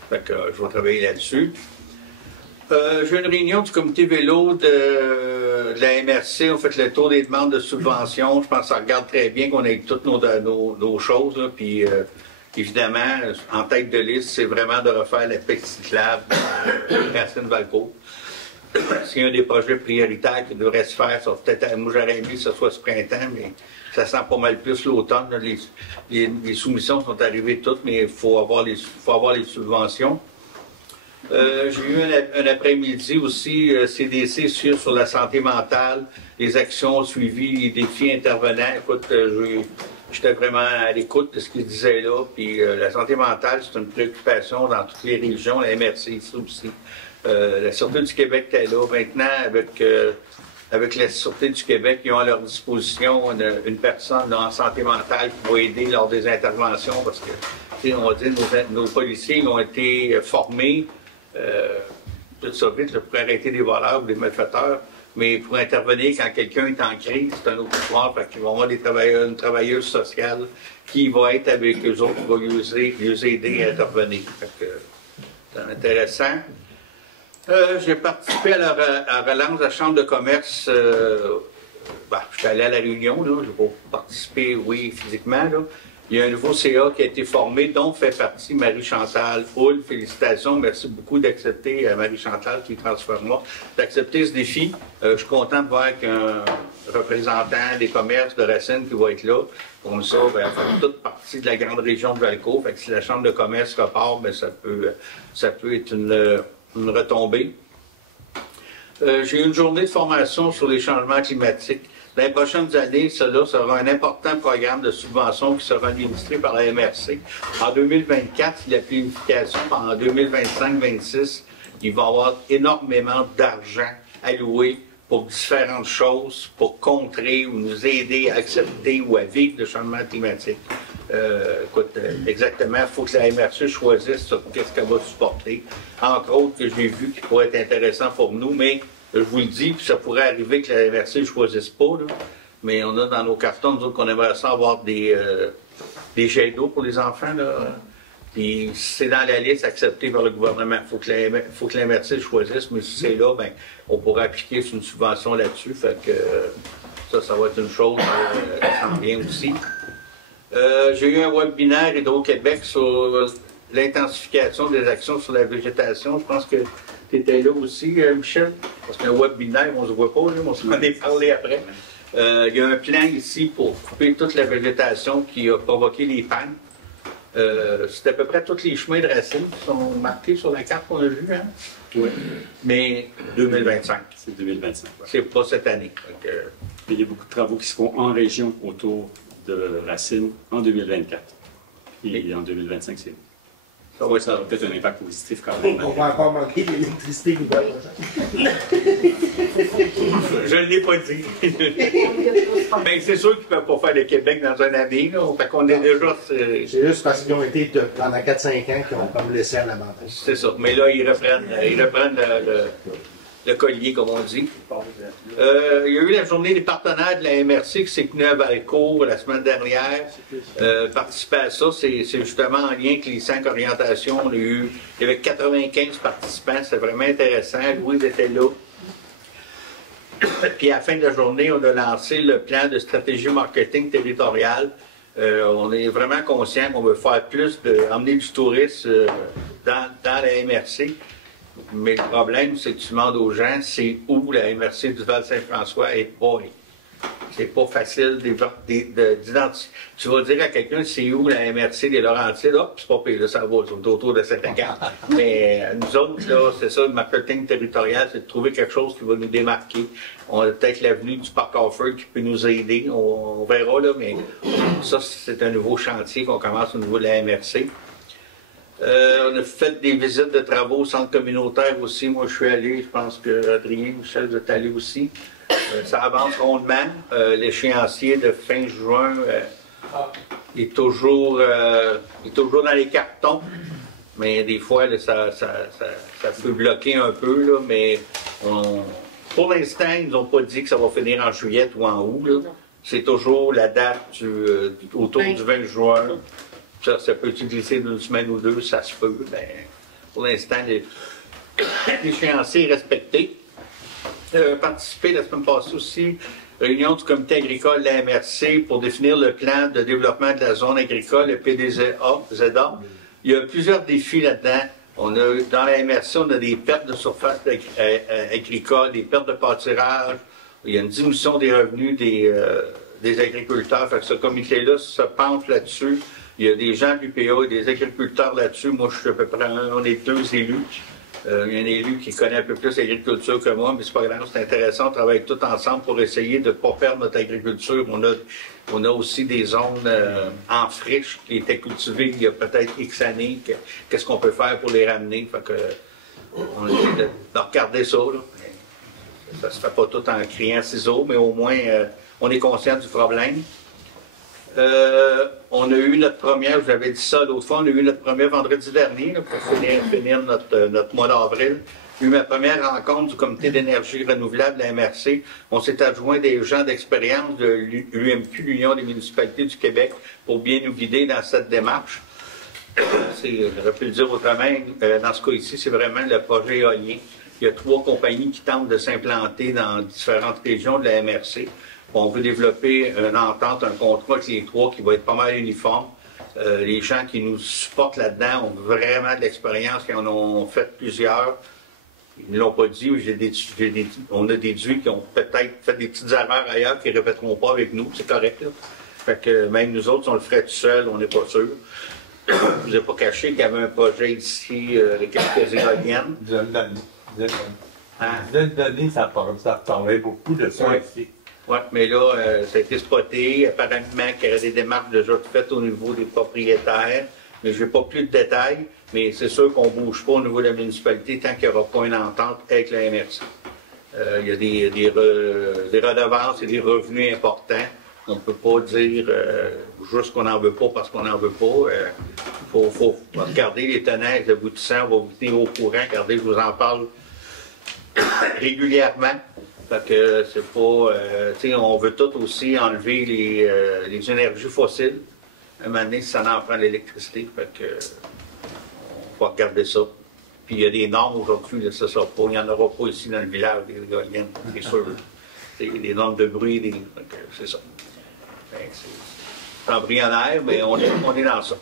Fait que je vais travailler là-dessus. J'ai une réunion du comité vélo de la MRC. On fait le tour des demandes de subventions. Je pense que ça regarde très bien qu'on ait toutes nos choses. Là, puis, évidemment, en tête de liste, c'est vraiment de refaire la piste cyclable Racine-Valcourt. C'est un des projets prioritaires qui devrait se faire. Moi, j'aurais aimé que ce soit ce printemps, mais ça sent pas mal plus l'automne. Les soumissions sont arrivées toutes, mais il faut avoir les subventions. J'ai eu un après-midi aussi CDC sur la santé mentale, les actions suivies, les défis intervenants. Écoute, j'étais vraiment à l'écoute de ce qu'ils disaient là. Puis la santé mentale, c'est une préoccupation dans toutes les régions, la MRC ici aussi. La Sûreté du Québec était là. Maintenant, avec la Sûreté du Québec, ils ont à leur disposition une personne en santé mentale qui va aider lors des interventions parce que, on va dire, nos policiers ont été formés, tout ça vite, pour arrêter des voleurs ou des malfaiteurs, mais pour intervenir quand quelqu'un est en crise, c'est un autre histoire, fait qu'ils vont avoir une travailleuse sociale qui va être avec eux autres, qui va les aider à intervenir. Fait que c'est intéressant. J'ai participé à la relance de la Chambre de commerce. Je suis allé à la réunion, je n'ai pas participé, oui, physiquement. Là. Il y a un nouveau CA qui a été formé, dont fait partie Marie-Chantal Houle. Félicitations, merci beaucoup d'accepter, Marie-Chantal, qui est transformera, d'accepter ce défi. Je suis content de voir qu'un représentant des commerces de Racine qui va être là. Comme ça, elle fait toute partie de la grande région de Valcourt. Fait que si la Chambre de commerce repart, ça peut être une retombée. J'ai eu une journée de formation sur les changements climatiques. Dans les prochaines années, cela sera un important programme de subvention qui sera administré par la MRC. En 2024, la planification, en 2025-26, il va y avoir énormément d'argent alloué pour différentes choses, pour contrer ou nous aider à accepter ou à vivre le changement climatique. Exactement, il faut que la MRC choisisse sur qu'est-ce qu'elle va supporter. Entre autres, que j'ai vu qui pourrait être intéressant pour nous, mais je vous le dis, puis ça pourrait arriver que la MRC ne choisisse pas, là, mais on a dans nos cartons, nous autres, qu'on aimerait ça avoir des jets d'eau pour les enfants, là. Puis c'est dans la liste acceptée par le gouvernement. Il faut que la MRC choisisse, mais si c'est là, ben, on pourrait appliquer une subvention là-dessus. Fait que ça va être une chose qui s'en vient aussi. J'ai eu un webinaire Hydro-Québec sur l'intensification des actions sur la végétation. Je pense que tu étais là aussi, Michel, parce qu'un webinaire, on ne se voit pas, là, on s'en est parlé après. Il y a un plan ici pour couper toute la végétation qui a provoqué les pannes. C'est à peu près tous les chemins de Racine qui sont marqués sur la carte qu'on a vue, hein? Oui. Mais 2025. C'est 2025. Ouais. C'est pas cette année. Il y a beaucoup de travaux qui se font en région autour de Racine en 2024. Et en 2025, c'est... Ça va peut-être un impact positif quand même. On va encore manquer d'électricité nouvelle. Je ne l'ai pas dit. Ben, c'est sûr qu'ils ne peuvent pas faire le Québec dans une année. Là. Fait qu'on est déjà... C'est juste parce qu'ils ont été pendant 4-5 ans qu'ils ont comme laissé à l'abandon. C'est ça. Mais là, ils reprennent le collier, comme on dit. Il y a eu la journée des partenaires de la MRC qui s'est tenue à Valcourt la semaine dernière. Participer à ça, c'est justement en lien avec les 5 orientations. Il y avait 95 participants, c'est vraiment intéressant. Louis était là. Puis à la fin de la journée, on a lancé le plan de stratégie marketing territoriale. On est vraiment conscient qu'on veut faire plus, emmener du tourisme dans la MRC. Mais le problème, c'est que tu demandes aux gens, c'est où la MRC du Val-Saint-François est pas. C'est pas facile d'identifier. Tu vas dire à quelqu'un, c'est où la MRC des Laurentides? Hop, c'est pas payé, là, ça va, c'est autour de 7 écarts. Mais nous autres, là, c'est ça, le marketing territorial, c'est de trouver quelque chose qui va nous démarquer. On a peut-être l'avenue du Parc Offord qui peut nous aider. On verra, là, mais ça, c'est un nouveau chantier qu'on commence au niveau de la MRC. On a fait des visites de travaux au centre communautaire aussi. Moi, je suis allé, je pense que Adrien, Michel, vous êtes allés aussi. Ça avance rondement. L'échéancier de fin juin est toujours dans les cartons. Mais des fois, là, ça peut bloquer un peu. Là, mais pour l'instant, ils n'ont pas dit que ça va finir en juillet ou en août. C'est toujours la date autour du 20 juin. Ça peut être glissé d'une semaine ou deux, ça se peut. Ben, pour l'instant, l'échéancier est respecté. Participé la semaine passée aussi, réunion du comité agricole de la MRC pour définir le plan de développement de la zone agricole, le PDZA. Il y a plusieurs défis là-dedans. Dans la MRC, on a des pertes de surface agricole, des pertes de pâturage, il y a une diminution des revenus des agriculteurs. Fait que ce comité-là se penche là-dessus. Il y a des gens de l'UPA et des agriculteurs là-dessus. Moi, je suis à peu près on est 2 élus. Il y a un élu qui connaît un peu plus l'agriculture que moi, mais c'est pas grave, c'est intéressant. On travaille tous ensemble pour essayer de ne pas perdre notre agriculture. On a aussi des zones en friche qui étaient cultivées il y a peut-être X années. Qu'est-ce qu'on peut faire pour les ramener? Fait que, on essaie de regarder ça. Là. Ça se fait pas tout en criant ciseaux, mais au moins, on est conscient du problème. On a eu notre première, je vous avais dit ça l'autre fois, on a eu notre premier vendredi dernier là, pour finir notre mois d'avril. J'ai eu ma première rencontre du comité d'énergie renouvelable de la MRC. On s'est adjoint des gens d'expérience de l'UMQ, l'Union des municipalités du Québec, pour bien nous guider dans cette démarche. J'aurais pu le dire autrement, dans ce cas ici, c'est vraiment le projet éolien. Il y a 3 compagnies qui tentent de s'implanter dans différentes régions de la MRC. On veut développer une entente, un contrat avec les 3 qui va être pas mal uniforme. Les gens qui nous supportent là-dedans ont vraiment de l'expérience, qui en ont fait plusieurs. Ils ne l'ont pas dit, on a déduit qui ont peut-être fait des petites erreurs ailleurs qui ne répéteront pas avec nous. C'est correct, là. Fait que même nous autres, si on le ferait tout seul, on n'est pas sûr. Je ne vous ai pas caché qu'il y avait un projet ici avec quelques éoliennes. L'année, ça parlait beaucoup de ça ici. Oui, mais là, ça a été spoté. Apparemment qu'il y aurait des démarches déjà faites au niveau des propriétaires. Mais je n'ai pas plus de détails, mais c'est sûr qu'on ne bouge pas au niveau de la municipalité tant qu'il n'y aura pas une entente avec la MRC. Il y a des redevances et des revenus importants. On ne peut pas dire juste qu'on n'en veut pas parce qu'on n'en veut pas. Il faut regarder les tenants et les aboutissants, on va vous tenir au courant. Regardez, je vous en parle régulièrement. Fait que c'est pas. On veut tout aussi enlever les énergies fossiles. À un moment donné, ça en prend l'électricité. Fait que on va regarder ça. Puis il y a des normes aujourd'hui, ça ne sera pas. Il n'y en aura pas ici dans le village des éoliennes, c'est sûr. Des normes de bruit, c'est ça. C'est embryonnaire, mais on est dans ça.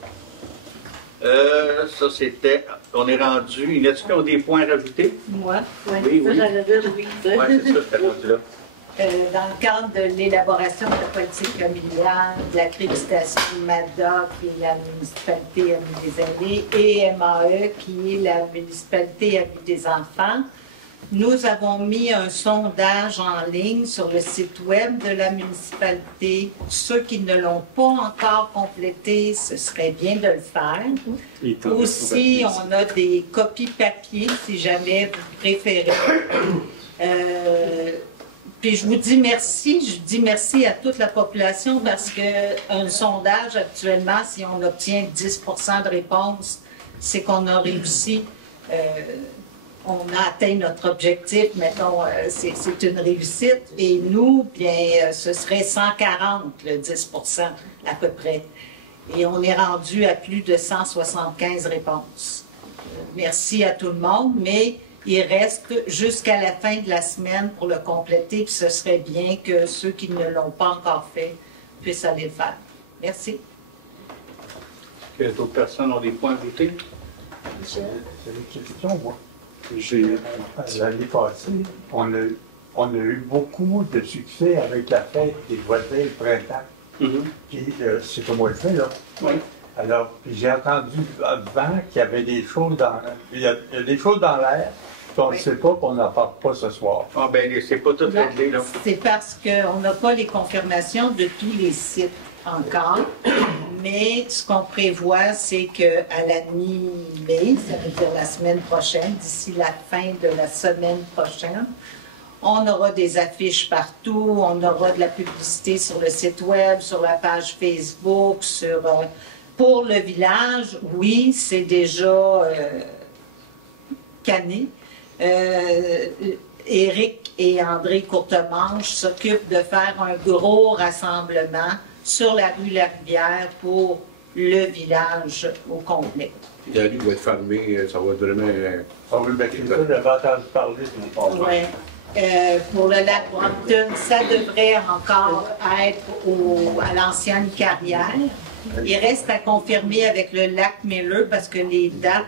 Ça, c'était. On est rendu. Y a-t-il des points à rajouter? Moi? Oui, ça, oui. j'allais dire oui. Oui, c'est ça, j'étais rendu là. Dans le cadre de l'élaboration de la politique familiale, de l'accréditation MADOC et la municipalité à vie des aînés, et MAE qui est la municipalité à vie des enfants, nous avons mis un sondage en ligne sur le site web de la municipalité. Ceux qui ne l'ont pas encore complété, ce serait bien de le faire. Aussi, on a des copies papier si jamais vous préférez. Puis je vous dis merci, je dis merci à toute la population parce qu'un sondage actuellement, si on obtient 10 de réponses, c'est qu'on a réussi, on a atteint notre objectif, mettons, c'est une réussite. Et nous, bien, ce serait 140, le 10 à peu près. Et on est rendu à plus de 175 réponses. Merci à tout le monde, mais il reste jusqu'à la fin de la semaine pour le compléter, puis ce serait bien que ceux qui ne l'ont pas encore fait puissent aller le faire. Merci. Est-ce que d'autres personnes ont des points à ajouter? C'est une question, moi. L'année passée, on a eu beaucoup de succès avec la fête des voisins le printemps. Puis c'est au mois de mai, là. Oui. Alors, j'ai entendu avant qu'il y avait des choses dans l'air. Il y a des choses dans l'air. On ne sait pas qu'on n'en parle pas ce soir. Ah ben, c'est pas tout réglé, là. C'est parce qu'on n'a pas les confirmations de tous les sites encore. Mais ce qu'on prévoit, c'est qu'à la mi-mai, ça veut dire la semaine prochaine, d'ici la fin de la semaine prochaine, on aura des affiches partout, on aura de la publicité sur le site web, sur la page Facebook, pour le village, oui, c'est déjà canné. Éric et André Courtemanche s'occupent de faire un gros rassemblement sur la rue La-Rivière pour le village au complet. La rue va être fermée, ça va être vraiment... On veut mettre ça, j'avais entendu parler de Oui. Pour le lac Brompton, ça devrait encore être à l'ancienne carrière. Il reste à confirmer avec le lac Miller parce que les dates,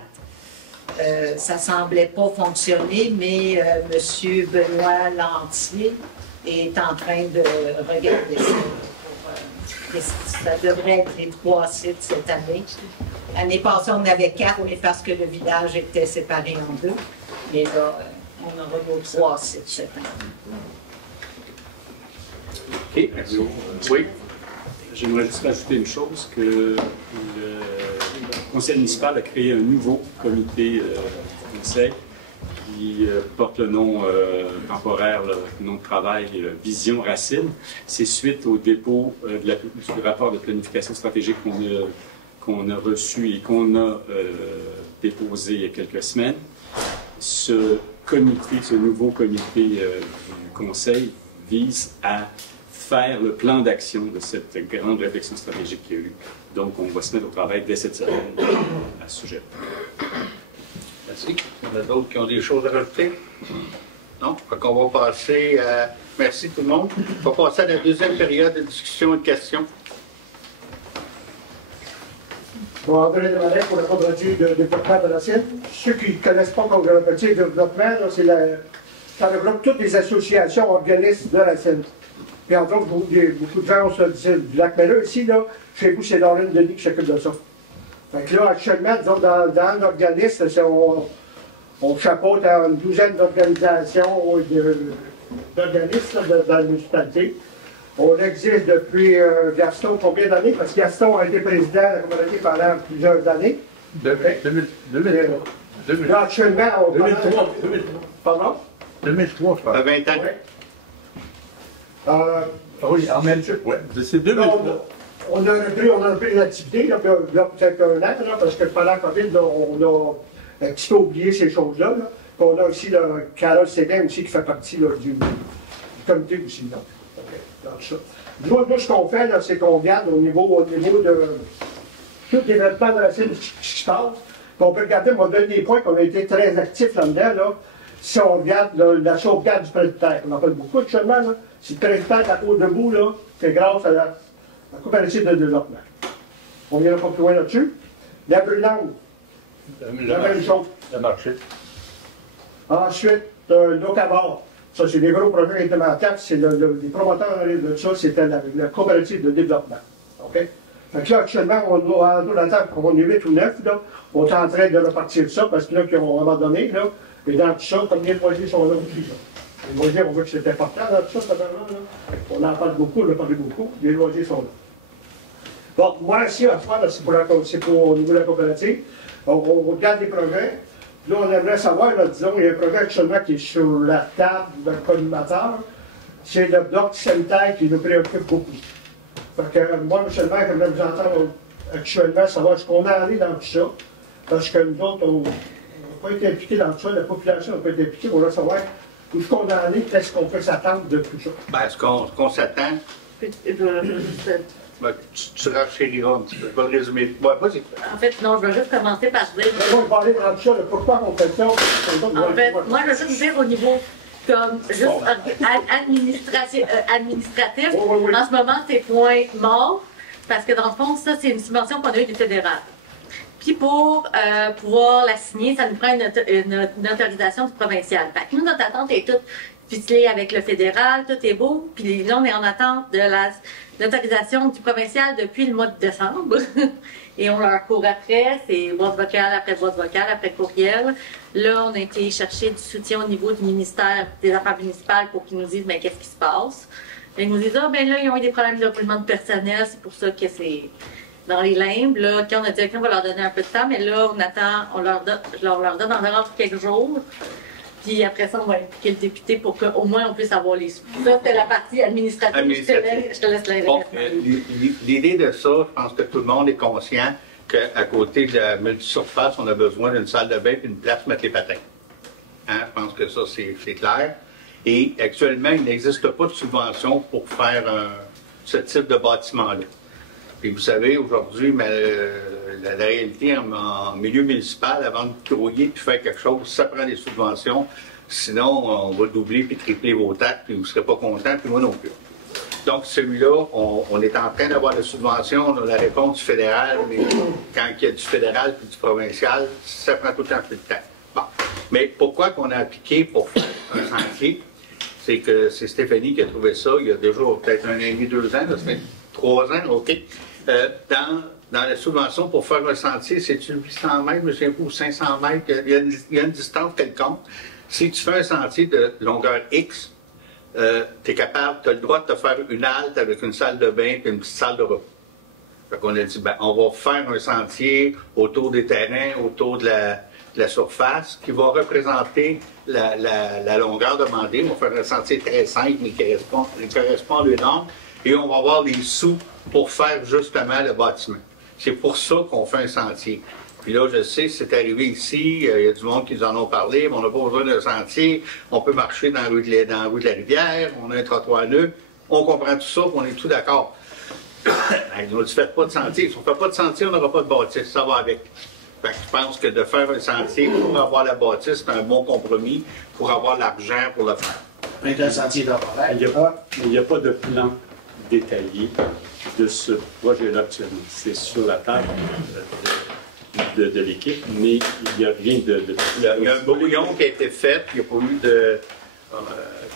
ça ne semblait pas fonctionner, mais M. Benoît Lantier est en train de regarder ça. Ça devrait être les 3 sites cette année. L'année passée, on avait 4, mais parce que le village était séparé en 2. Mais là, on aura nos 3 sites cette année. OK, merci. Oui. J'aimerais juste rajouter une chose, que le conseil municipal a créé un nouveau comité conseil qui porte le nom temporaire, le nom de travail Vision Racine. C'est suite au dépôt du rapport de planification stratégique qu'on a reçu et qu'on a déposé il y a quelques semaines. Ce nouveau comité du conseil vise à faire le plan d'action de cette grande réflexion stratégique qu'il y a eu. Donc, on va se mettre au travail dès cette semaine à ce sujet. Merci. Il y en a d'autres qui ont des choses à rajouter? Non? Donc, on va passer à... Merci tout le monde. On va passer à la deuxième période de discussion et de questions. Bon, André Desmarais pour le compte rendu de développement de la Seine. Ceux qui ne connaissent pas comme le petit développement, ça regroupe toutes les associations, organismes de la Seine. Puis entre autres, beaucoup de gens se du lac Miller. Ici, là, chez vous, c'est Lauren Denis qui s'occupe de ça. Fait que là, actuellement, disons, dans l'organisme, on chapeaute à une 12aine d'organisations, d'organismes dans la municipalité. On existe depuis Gaston combien d'années? Parce que Gaston a été président de la communauté pendant plusieurs années. 2003. Là, actuellement, on 2003. Pardon? 2003, je pense. 20 ans. Oui, en même temps. Ouais, c'est 2003. On a repris une activité, là, peut-être un an, là, parce que pendant la COVID, là, on a un petit peu oublié ces choses-là. Là. On a aussi Carole Séguin aussi qui fait partie là, du comité aussi. Là. Okay, dans ça. Nous, ce qu'on fait, c'est qu'on regarde au niveau de tout le développement de la cible qui se passe. On peut regarder, on donne des points qu'on a été très actifs là-dedans. Là. Si on regarde la sauvegarde du prêt de terre, on en parle beaucoup actuellement. Là. Si le prêt de terre est à cause debout, c'est grâce à la coopérative de développement. On n'ira pas plus loin là-dessus. La brûlante, la même chose. Le marché. Ensuite, l'Ocabar. Ça, c'est des gros projets implémentaires. C'est les promoteurs de ça, c'était la coopérative de développement. OK? Fait que là, actuellement, on est 8 ou 9, là. On est en train de repartir ça, parce que là, qu'on va donné, là. Et dans tout ça, combien de loisirs sont là aussi, là? Les loisirs, on voit que c'est important dans tout ça, là. On en parle beaucoup, on en parle beaucoup. Les loisirs sont là. Bon, moi, ici, en ce moment, c'est pour au niveau de la coopérative. On regarde les projets. Là, on aimerait savoir, là, disons, il y a un projet actuellement qui est sur la table d'un collimateur. C'est le bloc sanitaire qui nous préoccupe beaucoup. Fait que moi, M. le maire, j'aimerais vous entendre actuellement savoir ce qu'on a allé dans tout ça. Parce que nous autres, on n'a pas été impliqués dans tout ça, la population n'a pas été impliquée. On va savoir où est-ce qu'on a allé, qu'est-ce qu'on peut s'attendre de tout ça. Ben, ce qu'on s'attend. Ben, tu renchériras un petit peu. Je vais le résumer. Ouais, vas-y. En fait, non, je vais juste commencer par dire. Moi, je vais aller dans tout ça, pourquoi on fait ça. En fait, moi, je veux juste dire au niveau comme juste administratif. En ce moment, c'est point mort, parce que dans le fond, ça, c'est une subvention qu'on a eue du fédéral. Puis pour pouvoir la signer, ça nous prend une autorisation du provincial. Fait que nous, notre attente est toute ficelée avec le fédéral, tout est beau. Puis là, on est en attente de l'autorisation du provincial depuis le mois de décembre. Et on leur court après, c'est boîte vocale après courriel. Là, on a été chercher du soutien au niveau du ministère des Affaires municipales pour qu'ils nous disent ben, qu'est-ce qui se passe. Et ils nous disent ah, ben là, ils ont eu des problèmes de roulement de personnel, c'est pour ça que c'est dans les limbes. Là, quand on a dit qu'on va leur donner un peu de temps, mais là, on attend, je leur donne environ quelques jours. Puis après ça, on va impliquer le député pour qu'au moins on puisse avoir les sous. Ça, c'est la partie administrative. Je te laisse la bon, l'idée de ça, je pense que tout le monde est conscient qu'à côté de la multisurface, on a besoin d'une salle de bain et une place pour mettre les patins. Hein? Je pense que ça, c'est clair. Et actuellement, il n'existe pas de subvention pour faire ce type de bâtiment-là. Puis vous savez, aujourd'hui, la réalité en milieu municipal, avant de grouiller et faire quelque chose, ça prend des subventions. Sinon, on va doubler puis tripler vos taxes, puis vous ne serez pas contents, puis moi non plus. Donc, celui-là, on est en train d'avoir des subventions, on a la réponse du fédéral, mais quand il y a du fédéral puis du provincial, ça prend tout le temps plus de temps. Bon. Mais pourquoi qu'on a appliqué pour faire un sentier? C'est que c'est Stéphanie qui a trouvé ça il y a déjà peut-être 1 an et demi, 2 ans, ça fait 3 ans, OK. Dans la subvention pour faire un sentier, c'est-tu 800 mètres, je ne sais pas, ou 500 mètres, il y a une distance quelconque. Si tu fais un sentier de longueur X, tu es capable, tu as le droit de te faire une halte avec une salle de bain et une petite salle de repos. Fait qu'on a dit, ben, on va faire un sentier autour des terrains, autour de la surface, qui va représenter la longueur demandée. On va faire un sentier très simple, mais qui correspond à les normes. Et on va avoir les sous pour faire justement le bâtiment. C'est pour ça qu'on fait un sentier. Puis là, je sais, c'est arrivé ici, il y a du monde qui nous en ont parlé, mais on n'a pas besoin d'un sentier, on peut marcher dans la rue de la rivière, on a un trottoir neuf, on comprend tout ça, on est tout d'accord. Ils nous disent, faites pas de sentier. Si on ne fait pas de sentier, on n'aura pas de bâtisse, ça va avec. Fait que je pense que de faire un sentier pour avoir la bâtisse, c'est un bon compromis pour avoir l'argent pour le faire. Avec un sentier d'abord. Il n'y a pas de plan détaillé de ce projet-là actuellement. C'est sur la table de l'équipe, mais il n'y a rien de... Il y a un brouillon qui a été fait, il n'y a pas eu de...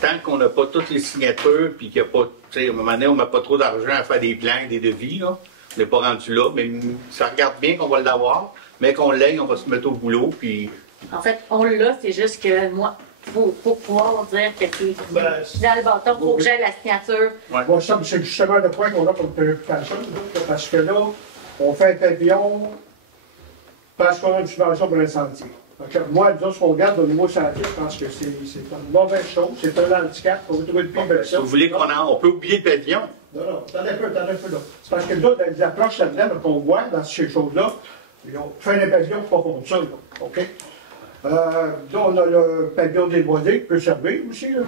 tant qu'on n'a pas toutes les signatures, puis qu'il n'y a pas... Tu sais, à un moment donné, on n'a pas trop d'argent à faire des plans, des devis, là. On n'est pas rendu là, mais ça regarde bien qu'on va l'avoir, mais qu'on l'ait, on va se mettre au boulot, puis... En fait, on l'a, c'est juste que moi, pour pouvoir dire que c'est dans le bâton, pour que j'aie la signature. Bon, ça, c'est justement le point qu'on a comme préoccupation, parce que là, on fait un pavillon parce qu'on a une subvention pour l'incendie. Moi, disons, ce qu'on regarde au niveau santé, je pense que c'est une mauvaise chose, c'est un handicap, on va trouver de pire que ça. Si vous voulez on peut oublier le pavillon? Non, attendez un peu là. C'est parce que là, dans les approches là-dedans qu'on voit dans ces choses-là, on fait un pavillon pas contre ça, là, OK? Là, on a le pavillon déboisé qui peut servir aussi. Là,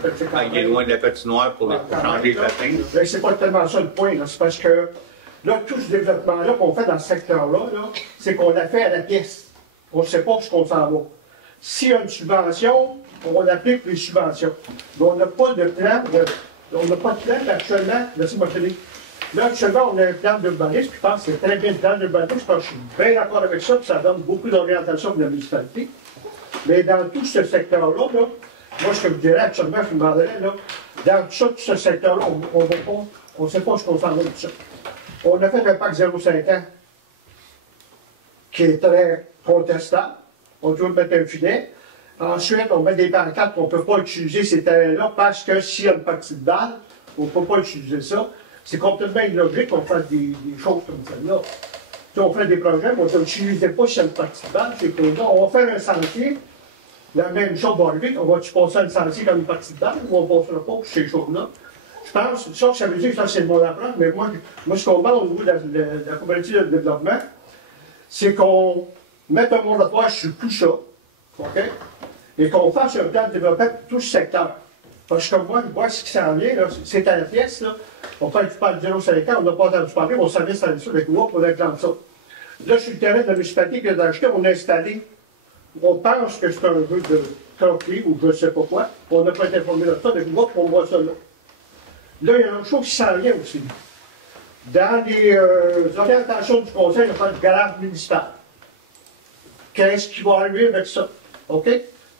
il est loin de la patinoire pour changer les patins. Mais c'est pas tellement ça le point, c'est parce que là, tout ce développement-là qu'on fait dans ce secteur-là, c'est qu'on a fait à la pièce. On ne sait pas ce qu'on s'en va. S'il y a une subvention, on applique les subventions. Mais on n'a pas de plan actuellement. Laissez-moi finir. Là, actuellement, on a un plan d'urbanisme, puis je pense que c'est très bien le plan d'urbanisme, parce que je suis bien d'accord avec ça, puis ça donne beaucoup d'orientation de la municipalité. Mais dans tout ce secteur-là, moi, ce que je dirais actuellement, je me demanderais, dans tout ce secteur-là, on ne sait pas ce qu'on s'en va de ça. On a fait un pacte 0,5 ans qui est très contestable. On doit mettre un filet. Ensuite, on met des pancartes qu'on ne peut pas utiliser ces terrains-là parce que s'il y a une partie de balle, on ne peut pas utiliser ça. C'est complètement illogique qu'on fasse des choses comme celle-là. Si on fait des projets, mais on n'utilisait pas s'il y a une partie de balle, c'est que là, on va faire un sentier. La même chose va arriver, on va-tu passer un sentier comme une partie de balle ou on ne passera pas pour ces choses-là? Je pense, ça veut dire que ça c'est mon approche, mais moi ce qu'on demande au niveau de la coopérative de développement, c'est qu'on mette un moratoire sur tout ça, OK? Et qu'on fasse un plan de développement pour tout ce secteur. Parce que moi, je vois ce qui s'en vient, c'est à la pièce, là. On fait du parc de 0,5 ans, on n'a pas entendu parler, on savait ça avec moi pour exemple ça. Là, sur le terrain de la municipalité qui vient d'acheter, on a installé, on pense que c'est un jeu de croquis ou je ne sais pas quoi, on n'a pas été informé de ça, avec moi, on voit ça là. Là, il y a une chose qui s'en vient aussi. Dans les orientations du conseil, on va faire du garage municipal. Qu'est-ce qui va arriver avec ça? OK?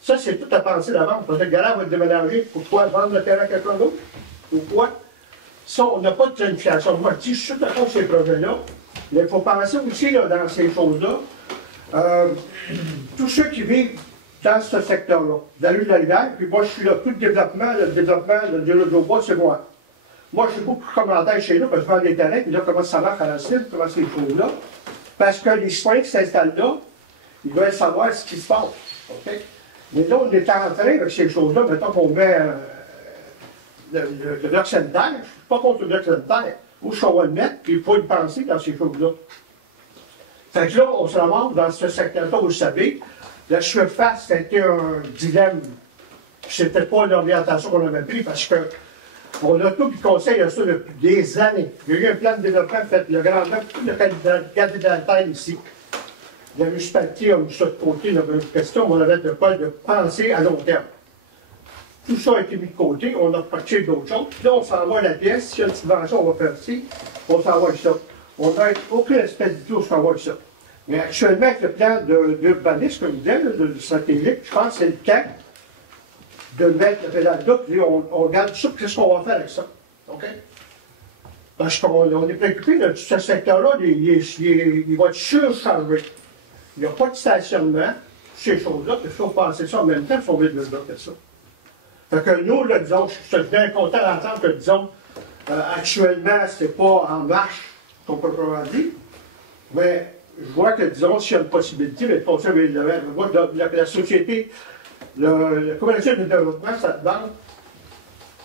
Ça, c'est tout à penser d'avance, parce que le garage va être déménagé. Pourquoi vendre le terrain à quelqu'un d'autre? Pourquoi? Ça, on n'a pas de planification. Moi, je suis d'accord sur ces projets-là, mais il faut penser aussi là, dans ces choses-là. Tous ceux qui vivent dans ce secteur-là, dans la rue de la Rivière, puis moi, je suis là, tout le développement de bois, c'est moi. Moi, je suis beaucoup commentaire chez nous, parce que je vends des terrains, puis là, comment ça marche à la cible, comment ces choses-là. Parce que les citoyens qui s'installent là, ils veulent savoir ce qui se passe. Okay? Mais là, on est en train, avec ces choses-là, mettons qu'on met le bloc sanitaire, je ne suis pas contre le bloc sanitaire, où est-ce qu'on va le mettre, puis il faut y penser dans ces choses-là. Fait que là, on se ramasse dans ce secteur-là, vous le savez, la surface, c'était un dilemme. C'était pas l'orientation qu'on avait pris, parce que on a tout le conseil à ça depuis des années. Il y a eu un plan de développement fait, le grand œuvre, tout le cadre de la terre ici. La municipalité a mis ça de côté, il y avait une question, on avait de quoi de penser à long terme. Tout ça a été mis de côté, on a parti d'autres choses. Puis là, on s'en va à la pièce, s'il y a une subvention, on va faire ci, on s'en va avec ça. On n'a aucun aspect du tout, on s'en va avec ça. Mais actuellement, avec le plan d'urbanisme, comme je disais, de stratégique, je pense que c'est le temps de mettre le pédale là, puis on regarde ça, qu'est-ce qu'on va faire avec ça. OK? Parce qu'on est préoccupé de ce secteur-là, il va être surchargé. Il n'y a pas de stationnement, ces choses-là, puis il faut penser ça en même temps, il faut développer ça. Fait que nous, là, disons, je suis bien content d'entendre que, disons, actuellement, c'est pas en marche, qu'on peut pas dire, mais je vois que, disons, s'il y a une possibilité, mais le conseil la société, le coopérative de développement, ça demande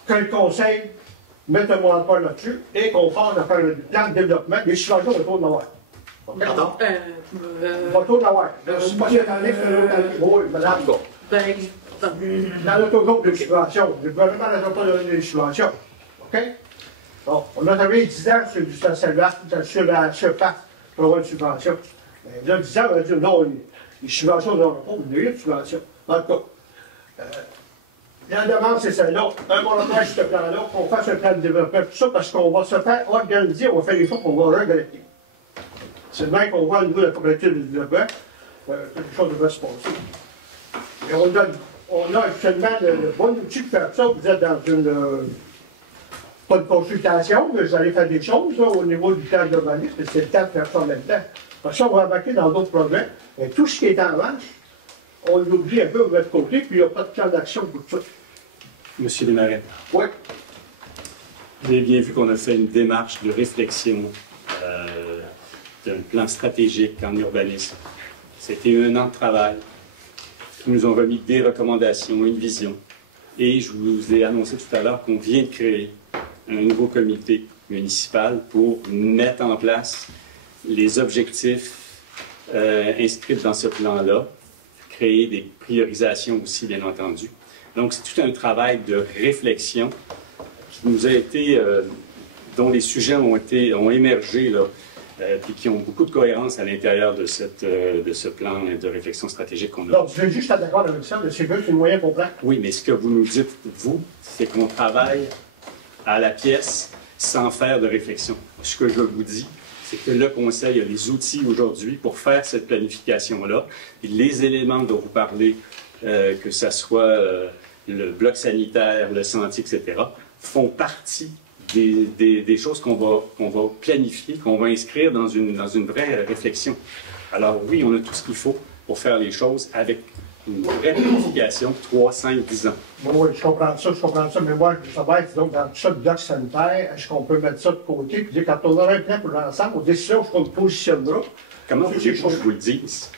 que le conseil mette un moratoire là-dessus et qu'on fasse à faire un plan de développement, des subventions autour de Noël. Pardon? Autour de Noël. C'est pas cette année, c'est l'autre année. Oui, madame. Dans l'autogroupe de subventions, le gouvernement n'a pas donné des subventions. OK? Bon, on a travaillé 10 ans sur la surface pour avoir une subvention. Mais là, 10 ans, on a dit non, les subventions n'auront pas, on a eu une subvention. En tout cas, la demande, c'est celle-là. Un moratoire sur ce plan-là, qu'on fasse un plan de développement, tout ça, parce qu'on va se faire organiser, on va faire des choses qu'on va regretter. C'est le même qu'on voit au niveau de la coopérative de développement, quelque chose devrait se passer. Et on a actuellement le bon outil pour faire ça. Vous êtes dans une. Pas de consultation, mais vous allez faire des choses là, au niveau du plan d'urbanisme, mais c'est le temps de faire ça en même temps. Parce que ça, on va embarquer dans d'autres projets. Et tout ce qui est en marche, on l'oublie un peu, on met de côté, puis il n'y a pas de plan d'action pour tout ça. Monsieur Desmarais. Oui. Vous avez bien vu qu'on a fait une démarche de réflexion d'un plan stratégique en urbanisme. C'était 1 an de travail. Ils nous ont remis des recommandations, une vision. Et je vous ai annoncé tout à l'heure qu'on vient de créer un nouveau comité municipal pour mettre en place les objectifs inscrits dans ce plan-là, créer des priorisations aussi, bien entendu. Donc, c'est tout un travail de réflexion qui nous a été, dont les sujets ont émergé, là, puis qui ont beaucoup de cohérence à l'intérieur de ce plan de réflexion stratégique qu'on a. Donc, je vais juste être d'accord avec ça, mais c'est juste une moyen pour plan. Oui, mais ce que vous nous dites, vous, c'est qu'on travaille à la pièce sans faire de réflexion. Ce que je vous dis, c'est que le Conseil a les outils aujourd'hui pour faire cette planification-là. Les éléments dont vous parlez, que ce soit le bloc sanitaire, le sentier, etc., font partie des choses qu'on va planifier, qu'on va inscrire dans une vraie réflexion. Alors oui, on a tout ce qu'il faut pour faire les choses avec une vraie planification, 3, 5, 10 ans. Oui, je comprends ça, mais moi, ça va être, donc, dans tout ça, le bloc sanitaire, est-ce qu'on peut mettre ça de côté, puis dire, quand on aura un plan pour l'ensemble, aux décisions, je qu'on positionnera. Comment voulez-vous que je vous le dise?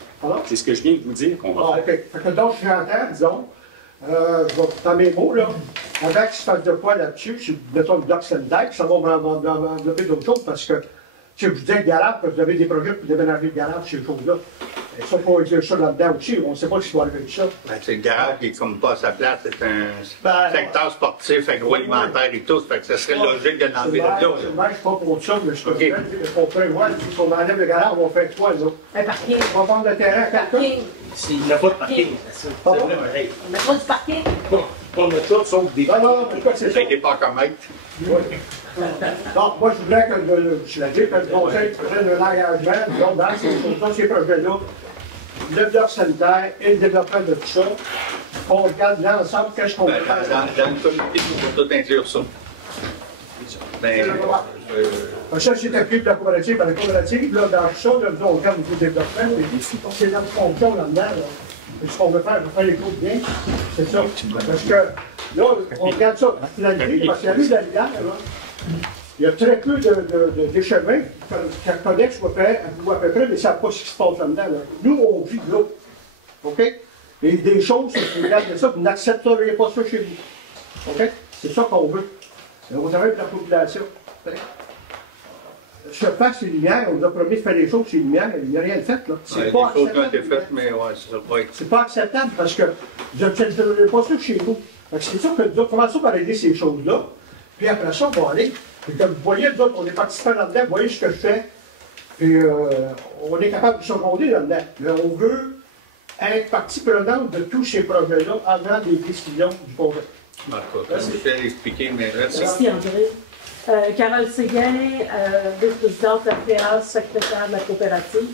C'est ce que je viens de vous dire qu'on va faire. OK. Fait que donc, je suis en terre, disons, je vais dans mes mots, là, avant qu'il se fasse de quoi là-dessus, c'est, mettons, le bloc sanitaire, puis ça va m'envelopper d'autres choses, parce que, tu sais, je vous disais, le garage, parce que vous avez des projets pour déménager le garage, ces choses-là. Et ça, il faut inclure ça là-dedans aussi. On ne sait pas ce qui va arriver de ça. Ben, c'est le garage qui est comme pas à sa place. C'est un secteur sportif, agroalimentaire et tout. Fait que ce serait logique de l'enlever de là. Je ne suis pas pour ça, mais je qu'on peut voir, si on enlève le garage, on va faire quoi, là? Un parking. On va vendre le terrain à quelqu'un. S'il n'y a pas de parking, c'est ça. On met pas du parking. On a tout sauf des parkings. Non, pourquoi c'est ça? Des parcomètres. Donc, moi, je voudrais que, je l'ai dit, que le Conseil prenne un engagement, donc, dans ces projets-là, le bloc sanitaire et le développement de tout ça, qu'on regarde l'ensemble, qu'est-ce qu'on peut faire. Dans le comité, il faut tout inclure ça. Ça, c'est appuyé de la coopérative. La coopérative, là, dans tout ça, là, on regarde le développement, mais c'est notre fonction là-dedans. Là. Ce qu'on veut faire les choses bien, c'est ça. Parce que là, on regarde ça, la finalité, parce qu'il y a eu de la rivière, là. Il y a très peu de déchets qu'un Codex va faire à peu près, mais ça n'a pas ce qui se passe là-dedans. Là. Nous, on vit de l'eau. OK? Et des choses, vous regardez ça, vous n'accepteriez pas ça chez vous. OK? C'est ça qu'on veut. Vous avez de la population. Je passe les lumières, on nous a promis de faire des choses chez les lumières, il n'y a rien de fait. Là. C'est pas acceptable. Des choses qui ont été faites, mais ouais, ça va pas être. C'est pas acceptable parce que je ne pas ça chez vous. C'est sûr que nous autres, commençons par aider ces choses-là, puis après ça, on va aller. Et comme vous voyez, nous autres, on est participants là-dedans, vous voyez ce que je fais, et on est capable de se seconder là-dedans. Mais on veut être partie prenante de tous ces projets-là avant les décisions du projet. Michel expliqué, mais là, merci André. Carole Séguin, vice-présidente de la PA, secrétaire de la coopérative.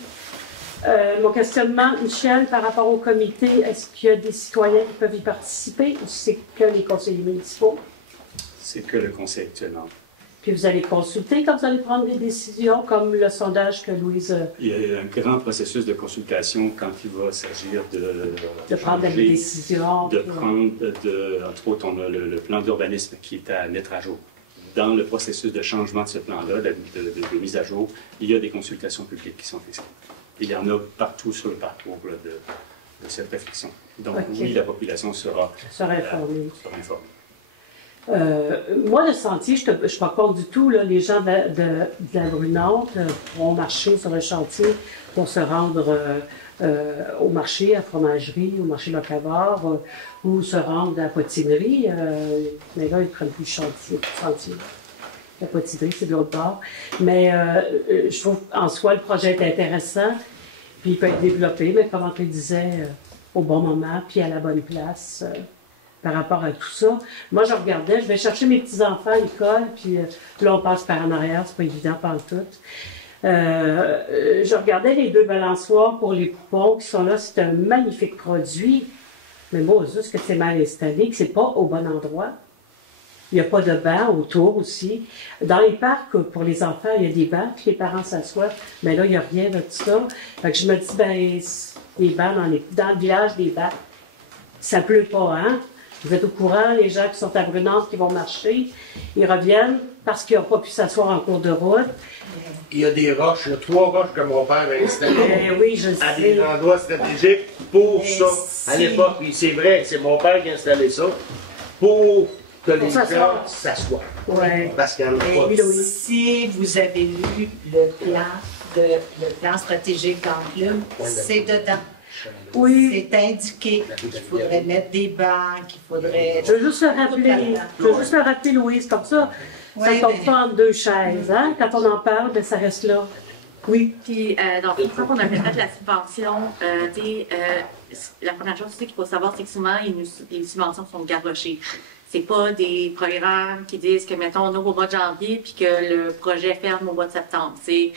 Mon questionnement, Michel, par rapport au comité, est-ce qu'il y a des citoyens qui peuvent y participer ou c'est que les conseillers municipaux? C'est que le conseil actuellement. Puis vous allez consulter quand vous allez prendre des décisions, comme le sondage que Louise... Il y a un grand processus de consultation quand il va s'agir de prendre des décisions. De prendre, entre autres, on a le plan d'urbanisme qui est à mettre à jour. Dans le processus de changement de ce plan-là, de mise à jour, il y a des consultations publiques qui sont faites. Il y en a partout sur le parcours là, de cette réflexion. Donc oui, la population sera informée. Moi, le sentier, je ne suis pas contre du tout. Là, les gens de la Brunante pourront marcher sur le chantier pour se rendre au marché, à la fromagerie, au marché Locavard, ou se rendre à la potinerie. Mais là, ils ne prennent plus le sentier. La potinerie, c'est de l'autre bord. Mais je trouve en soi, le projet est intéressant, puis il peut être développé, mais comme on le disait, au bon moment, puis à la bonne place. Par rapport à tout ça. Moi, je regardais, je vais chercher mes petits-enfants à l'école, puis là, on passe par en arrière, c'est pas évident pantoute. Je regardais les 2 balançoires pour les poupons qui sont là, c'est un magnifique produit, mais moi, juste que c'est mal installé, que c'est pas au bon endroit. Il n'y a pas de bancs autour aussi. Dans les parcs, pour les enfants, il y a des bancs, puis les parents s'assoient. Mais là, il n'y a rien de tout ça. Fait que je me dis, ben, les bancs, dans le village, des bancs, ça ne pleut pas, hein? Vous êtes au courant, les gens qui sont à Brunante, qui vont marcher, ils reviennent parce qu'ils n'ont pas pu s'asseoir en cours de route. Il y a des roches, il y a 3 roches que mon père a installées oui, je à sais. des endroits stratégiques pour ça. À l'époque, puis c'est vrai, c'est mon père qui a installé ça pour que les gens s'assoient. Ouais. Parce qu'il y en a pas. Si vous avez lu le plan stratégique d'Enclume, c'est dedans. Oui. C'est indiqué qu'il faudrait mettre des bancs, qu'il faudrait... Je veux juste le rappeler, Louise, comme ça. Ça ne tombe pas entre deux chaises. Hein? Quand on en parle, ben, ça reste là. Oui. Puis, donc, une fois qu'on avait fait la subvention, la première chose qu'il faut savoir, c'est que souvent, les subventions sont garrochées. C'est pas des programmes qui disent que, mettons, on ouvre au mois de janvier puis que le projet ferme au mois de septembre. C'est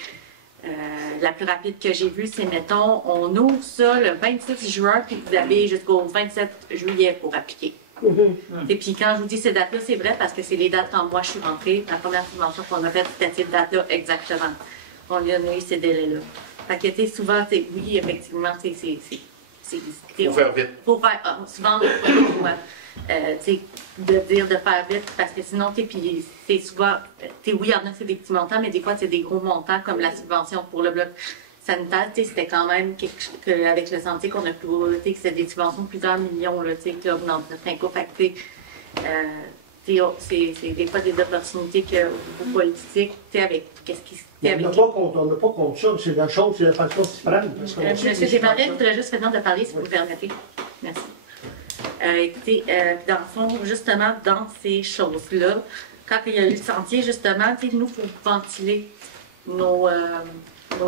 la plus rapide que j'ai vue, c'est, mettons, on ouvre ça le 26 juin puis vous avez jusqu'au 27 juillet pour appliquer. Et puis quand je vous dis ces dates-là, c'est vrai parce que c'est les dates quand moi je suis rentrée. La première subvention qu'on a faite, c'était ces dates-là exactement. On lui a donné ces délais-là. Fait que, tu sais, souvent, oui, effectivement, c'est... Faut faire vite. Faut faire... souvent, de dire de faire vite parce que sinon, puis c'est souvent... oui, il y en a, c'est des petits montants, mais des fois, c'est des gros montants comme la subvention pour le bloc sanitaire. C'était quand même quelque chose qu'avec le santé qu'on a plus... c'est des subventions de plusieurs millions, là, dans certains cas. Fait que, c'est des fois des opportunités au niveau politique, avec qu'est-ce qui... On n'a pas contre ça, c'est la chose, c'est la façon de s'y prendre. Monsieur Desmarais, je voudrais juste finir de parler, si vous me permettez. Merci. Écoutez, dans le fond, justement, dans ces choses-là, quand il y a eu le sentier, justement, nous, il faut ventiler nos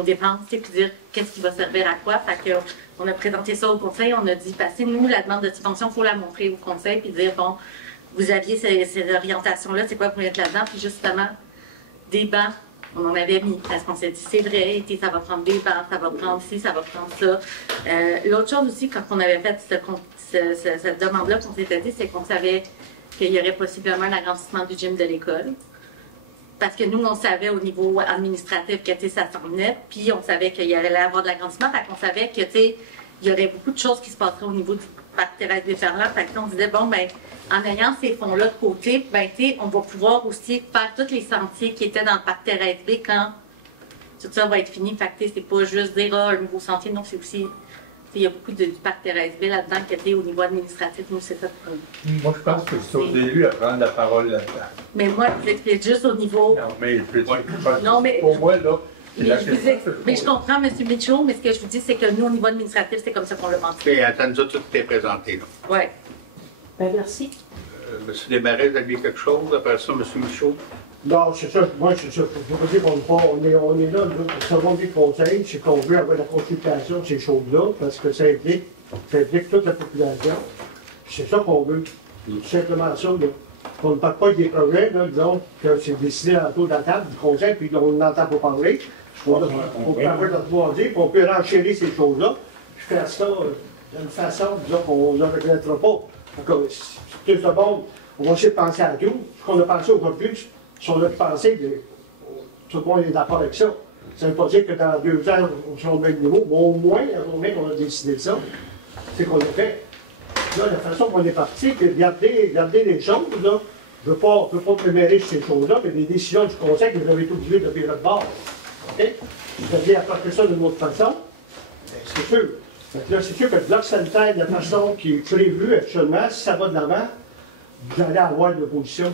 dépenses, puis dire qu'est-ce qui va servir à quoi. Fait que, on a présenté ça au conseil, on a dit, nous, la demande de subvention, il faut la montrer au conseil, puis dire, bon, vous aviez ces orientations-là, c'est quoi vous mettre là-dedans, puis justement, des bancs, on en avait mis, parce qu'on s'est dit, c'est vrai, ça va prendre des bancs, ça va prendre ci, ça va prendre ça. L'autre chose aussi, quand on avait fait cette demande-là, qu'on s'était dit, c'est qu'on savait qu'il y aurait possiblement un agrandissement du gym de l'école. Parce que nous, on savait au niveau administratif que ça s'en venait, puis on savait qu'il y allait avoir de l'agrandissement, fait qu'on savait que il y aurait beaucoup de choses qui se passeraient au niveau du parc Thérèse Desferland. Fait qu'on se disait, bon, ben, en ayant ces fonds-là de côté, ben, on va pouvoir aussi faire tous les sentiers qui étaient dans le parc Thérèse B quand tout ça va être fini. Fait que c'est pas juste dire, un nouveau sentier, non, c'est aussi, il y a beaucoup du parc Thérèse B là-dedans qui était au niveau administratif, nous, c'est ça. Moi, je pense que c'est au début à prendre la parole là-dedans. Mais moi, je vous explique juste au niveau. Non, mais non, mais pour moi, là. Mais je comprends, M. Mitchell, mais ce que je vous dis, c'est que nous, au niveau administratif, c'est comme ça qu'on le pense. Et ça nous a tout été présenté. Oui. Ben, merci. M. Desmarais, vous aviez quelque chose après ça, M. Michaud? Non, c'est ça. Moi, c'est ça. Je veux dire qu'on est là pour savoir des conseils. C'est qu'on veut avoir la consultation de ces choses-là parce que ça implique toute la population. C'est ça qu'on veut. C'est simplement ça. Là. On ne parle pas des projets, là, disons que c'est décidé autour de la table du conseil, puis on n'entend pas parler. On peut avoir notre mot à dire, puis on peut renchérir ces choses-là, puis faire ça d'une façon, disons, qu'on ne regrettera pas. Donc, c'est tout bon, on va essayer de penser à tout. Ce qu'on a pensé aujourd'hui, si on a pensé, tout le monde est d'accord avec ça. Ça ne veut pas dire que dans 2 ans, on sera au même niveau, mais au moins, on a décidé de ça, c'est qu'on l'a fait. Là, la façon qu'on est parti, c'est de garder les choses, là. Je ne veux pas me mêler sur ces choses-là, mais les décisions du conseil que vous avez été obligé de virer de bord. OK? C'est-à-dire apporter ça d'une autre façon, c'est sûr. Donc là, c'est sûr que le bloc sanitaire, de la façon qui est prévue actuellement, si ça va de l'avant, vous allez avoir de l'opposition.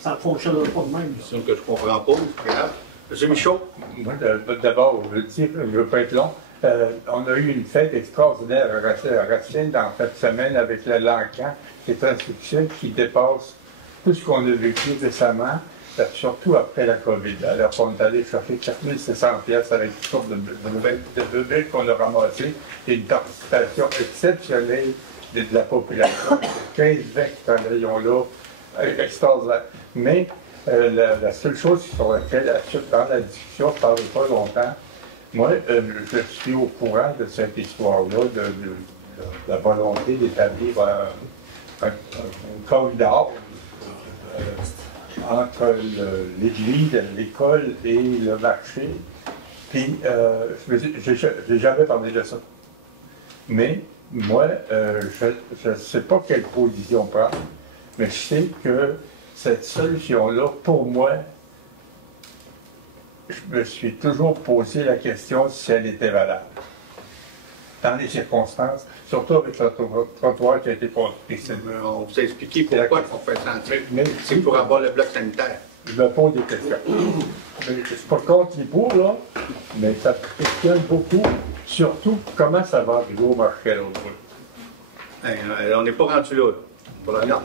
Ça ne fonctionnera pas de même. C'est une que je ne comprends pas, c'est grave. M. Michaud? Moi, d'abord, je ne veux pas être long. On a eu une fête extraordinaire à Racine dans cette semaine avec le Lancan. C'est un succès qui dépasse tout ce qu'on a vécu récemment, surtout après la COVID. Alors on est allé chercher 4700 pièces avec toutes sortes de bébés qu'on a ramassés et une participation exceptionnelle de la population. 15 vectres en là, extraordinaire. Mais la seule chose sur laquelle, dans la discussion, je ne parlais pas longtemps, moi, je suis au courant de cette histoire-là, de la volonté d'établir un corridor entre l'église, l'école et le marché. Puis, je n'ai jamais parlé de ça. Mais, moi, je ne sais pas quelle position prendre, mais je sais que cette solution-là, pour moi, je me suis toujours posé la question si elle était valable. Dans les circonstances, surtout avec le trottoir qui a été construit. On vous a expliqué pourquoi il faut faire sentir. C'est pour avoir le bloc sanitaire. Je me pose des questions. Je ne suis pas contre les pour, là, mais ça questionne beaucoup, surtout comment ça va arriver au marché à l'autre bout. On n'est pas rendu là.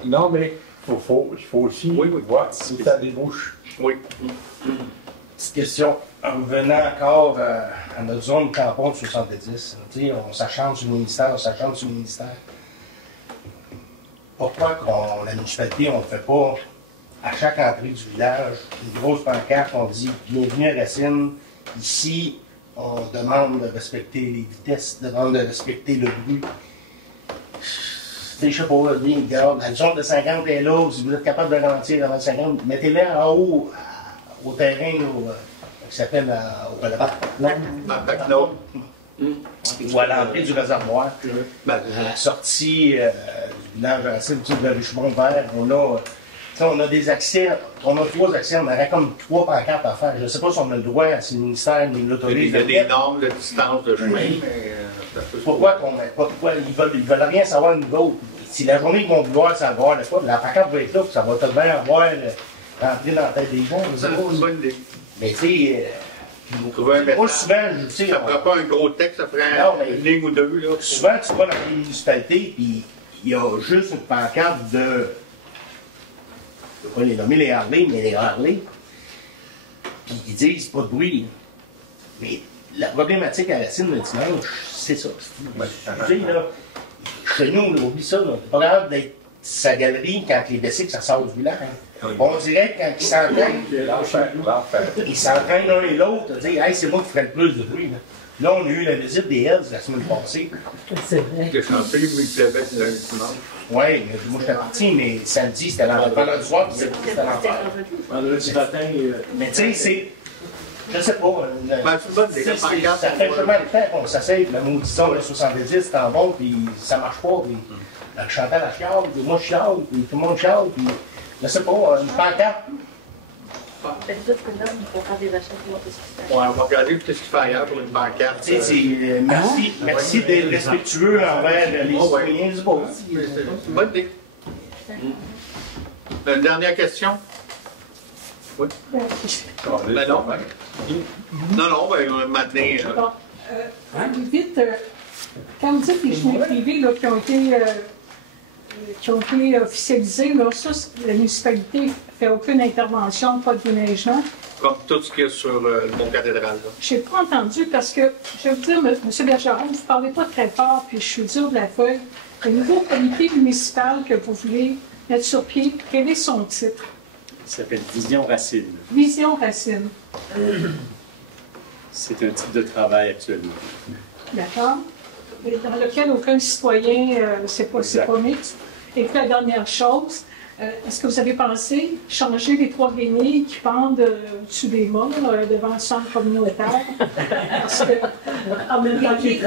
Non, mais il faut aussi voir si ça débouche. Oui. Petite question. En revenant encore à notre zone tampon de 70, on s'acharne sur le ministère, Pourquoi la municipalité, on ne fait pas, à chaque entrée du village, une grosse pancarte, on dit « Bienvenue à Racine, ici, on demande de respecter les vitesses, demande de respecter le bruit. » Je sais pas, regarde, la zone de 50 est là, si vous êtes capable de ralentir avant 50, mettez-les en haut, au terrain, qui s'appelle ou à l'entrée du réservoir. À la sortie du village de Racine, de Richemont-Vert, on a des accès, on a 3 accès, on aurait comme 3 pancartes à faire. Je ne sais pas si on a le droit, si le ministère nous l'autorise. Il y a des normes de distance de chemin, mais... Pourquoi ils veulent rien savoir de nous autres? Si la journée ils vont vouloir savoir, la pancarte va être là, ça va tout bien avoir rentrer dans la tête des gens. C'est une bonne idée. Mais tu sais, moi souvent, je sais, ça ne fera pas un gros texte, ça fera une ligne ou deux. Là. Souvent, tu vas dans les municipalités, puis il y a juste une pancarte de. Je ne vais pas les nommer les Harley, mais les Harley. Puis ils disent pas de bruit. Mais la problématique à Racine le dimanche, c'est ça. Tu sais, là, chez nous, on oublie ça, on n'est pas capable d'être sa galerie quand les bicycles, ça sort du village. On dirait que quand ils s'entraînent, ils s'entraînent l'un et l'autre, à dire, hey, c'est moi qui ferai le plus de bruit. Là, on a eu la visite des Hells la semaine passée. C'est vrai. J'ai chanté, mais il pleuvait le dimanche. Oui, moi j'étais parti, mais samedi, c'était pendant le soir, puis c'était l'enfer. Vendredi matin. Mais tu sais, c'est. Je sais pas. Ça fait vraiment le temps qu'on s'essaye, le maudisson de 70, c'est en bon, puis ça marche pas, puis le Chantal a chiale, puis moi je chiale, puis tout le monde chiale, puis je sais pas, une pancarte. On va regarder ce qu'il fait ailleurs pour une pancarte. Merci d'être respectueux envers les citoyens du beau. C'est une bonne idée. Une dernière question? Oui? Ben non, on va maintenir. Vite, quand vous dites les chemins privés là, qui ont été officialisés, là, ça, la municipalité ne fait aucune intervention, pas de déneigement. Comme tout ce qu'il y a sur le Mont-Cathédrale. Je n'ai pas entendu parce que, je vais vous dire, M. Bergeron, vous ne parlez pas très fort, puis je suis dur de la feuille. Le nouveau comité municipal que vous voulez mettre sur pied, quel est son titre? Ça s'appelle Vision Racine. Vision Racine. C'est un type de travail actuellement. D'accord. Dans lequel aucun citoyen, c'est pas mixte. Et puis la dernière chose, est-ce que vous avez pensé changer les 3 guenilles qui pendent au-dessus des murs devant le centre communautaire? Parce que en même temps, les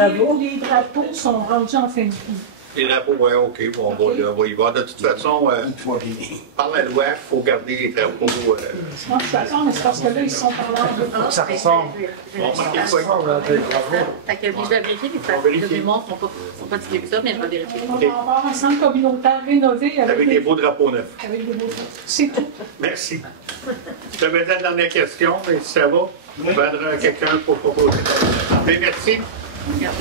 drapeaux sont rendus en fin de vie. Les drapeaux, oui, OK, bon, on va y voir. De toute façon, par la loi, il faut garder les drapeaux. Non, je suis d'accord, mais c'est parce que là, ils sont par là. Ça ressemble. Fait que je vais vérifier, les statuts de mémoire ne sont pas si vieux que ça, mais je vais vérifier. On va avoir un centre communautaire rénové avec des beaux drapeaux neufs. Avec des beaux drapeaux. C'est tout. Merci. Je vais mettre la dernière question, mais si ça va, je vais prendre quelqu'un pour proposer. Mais merci. Merci.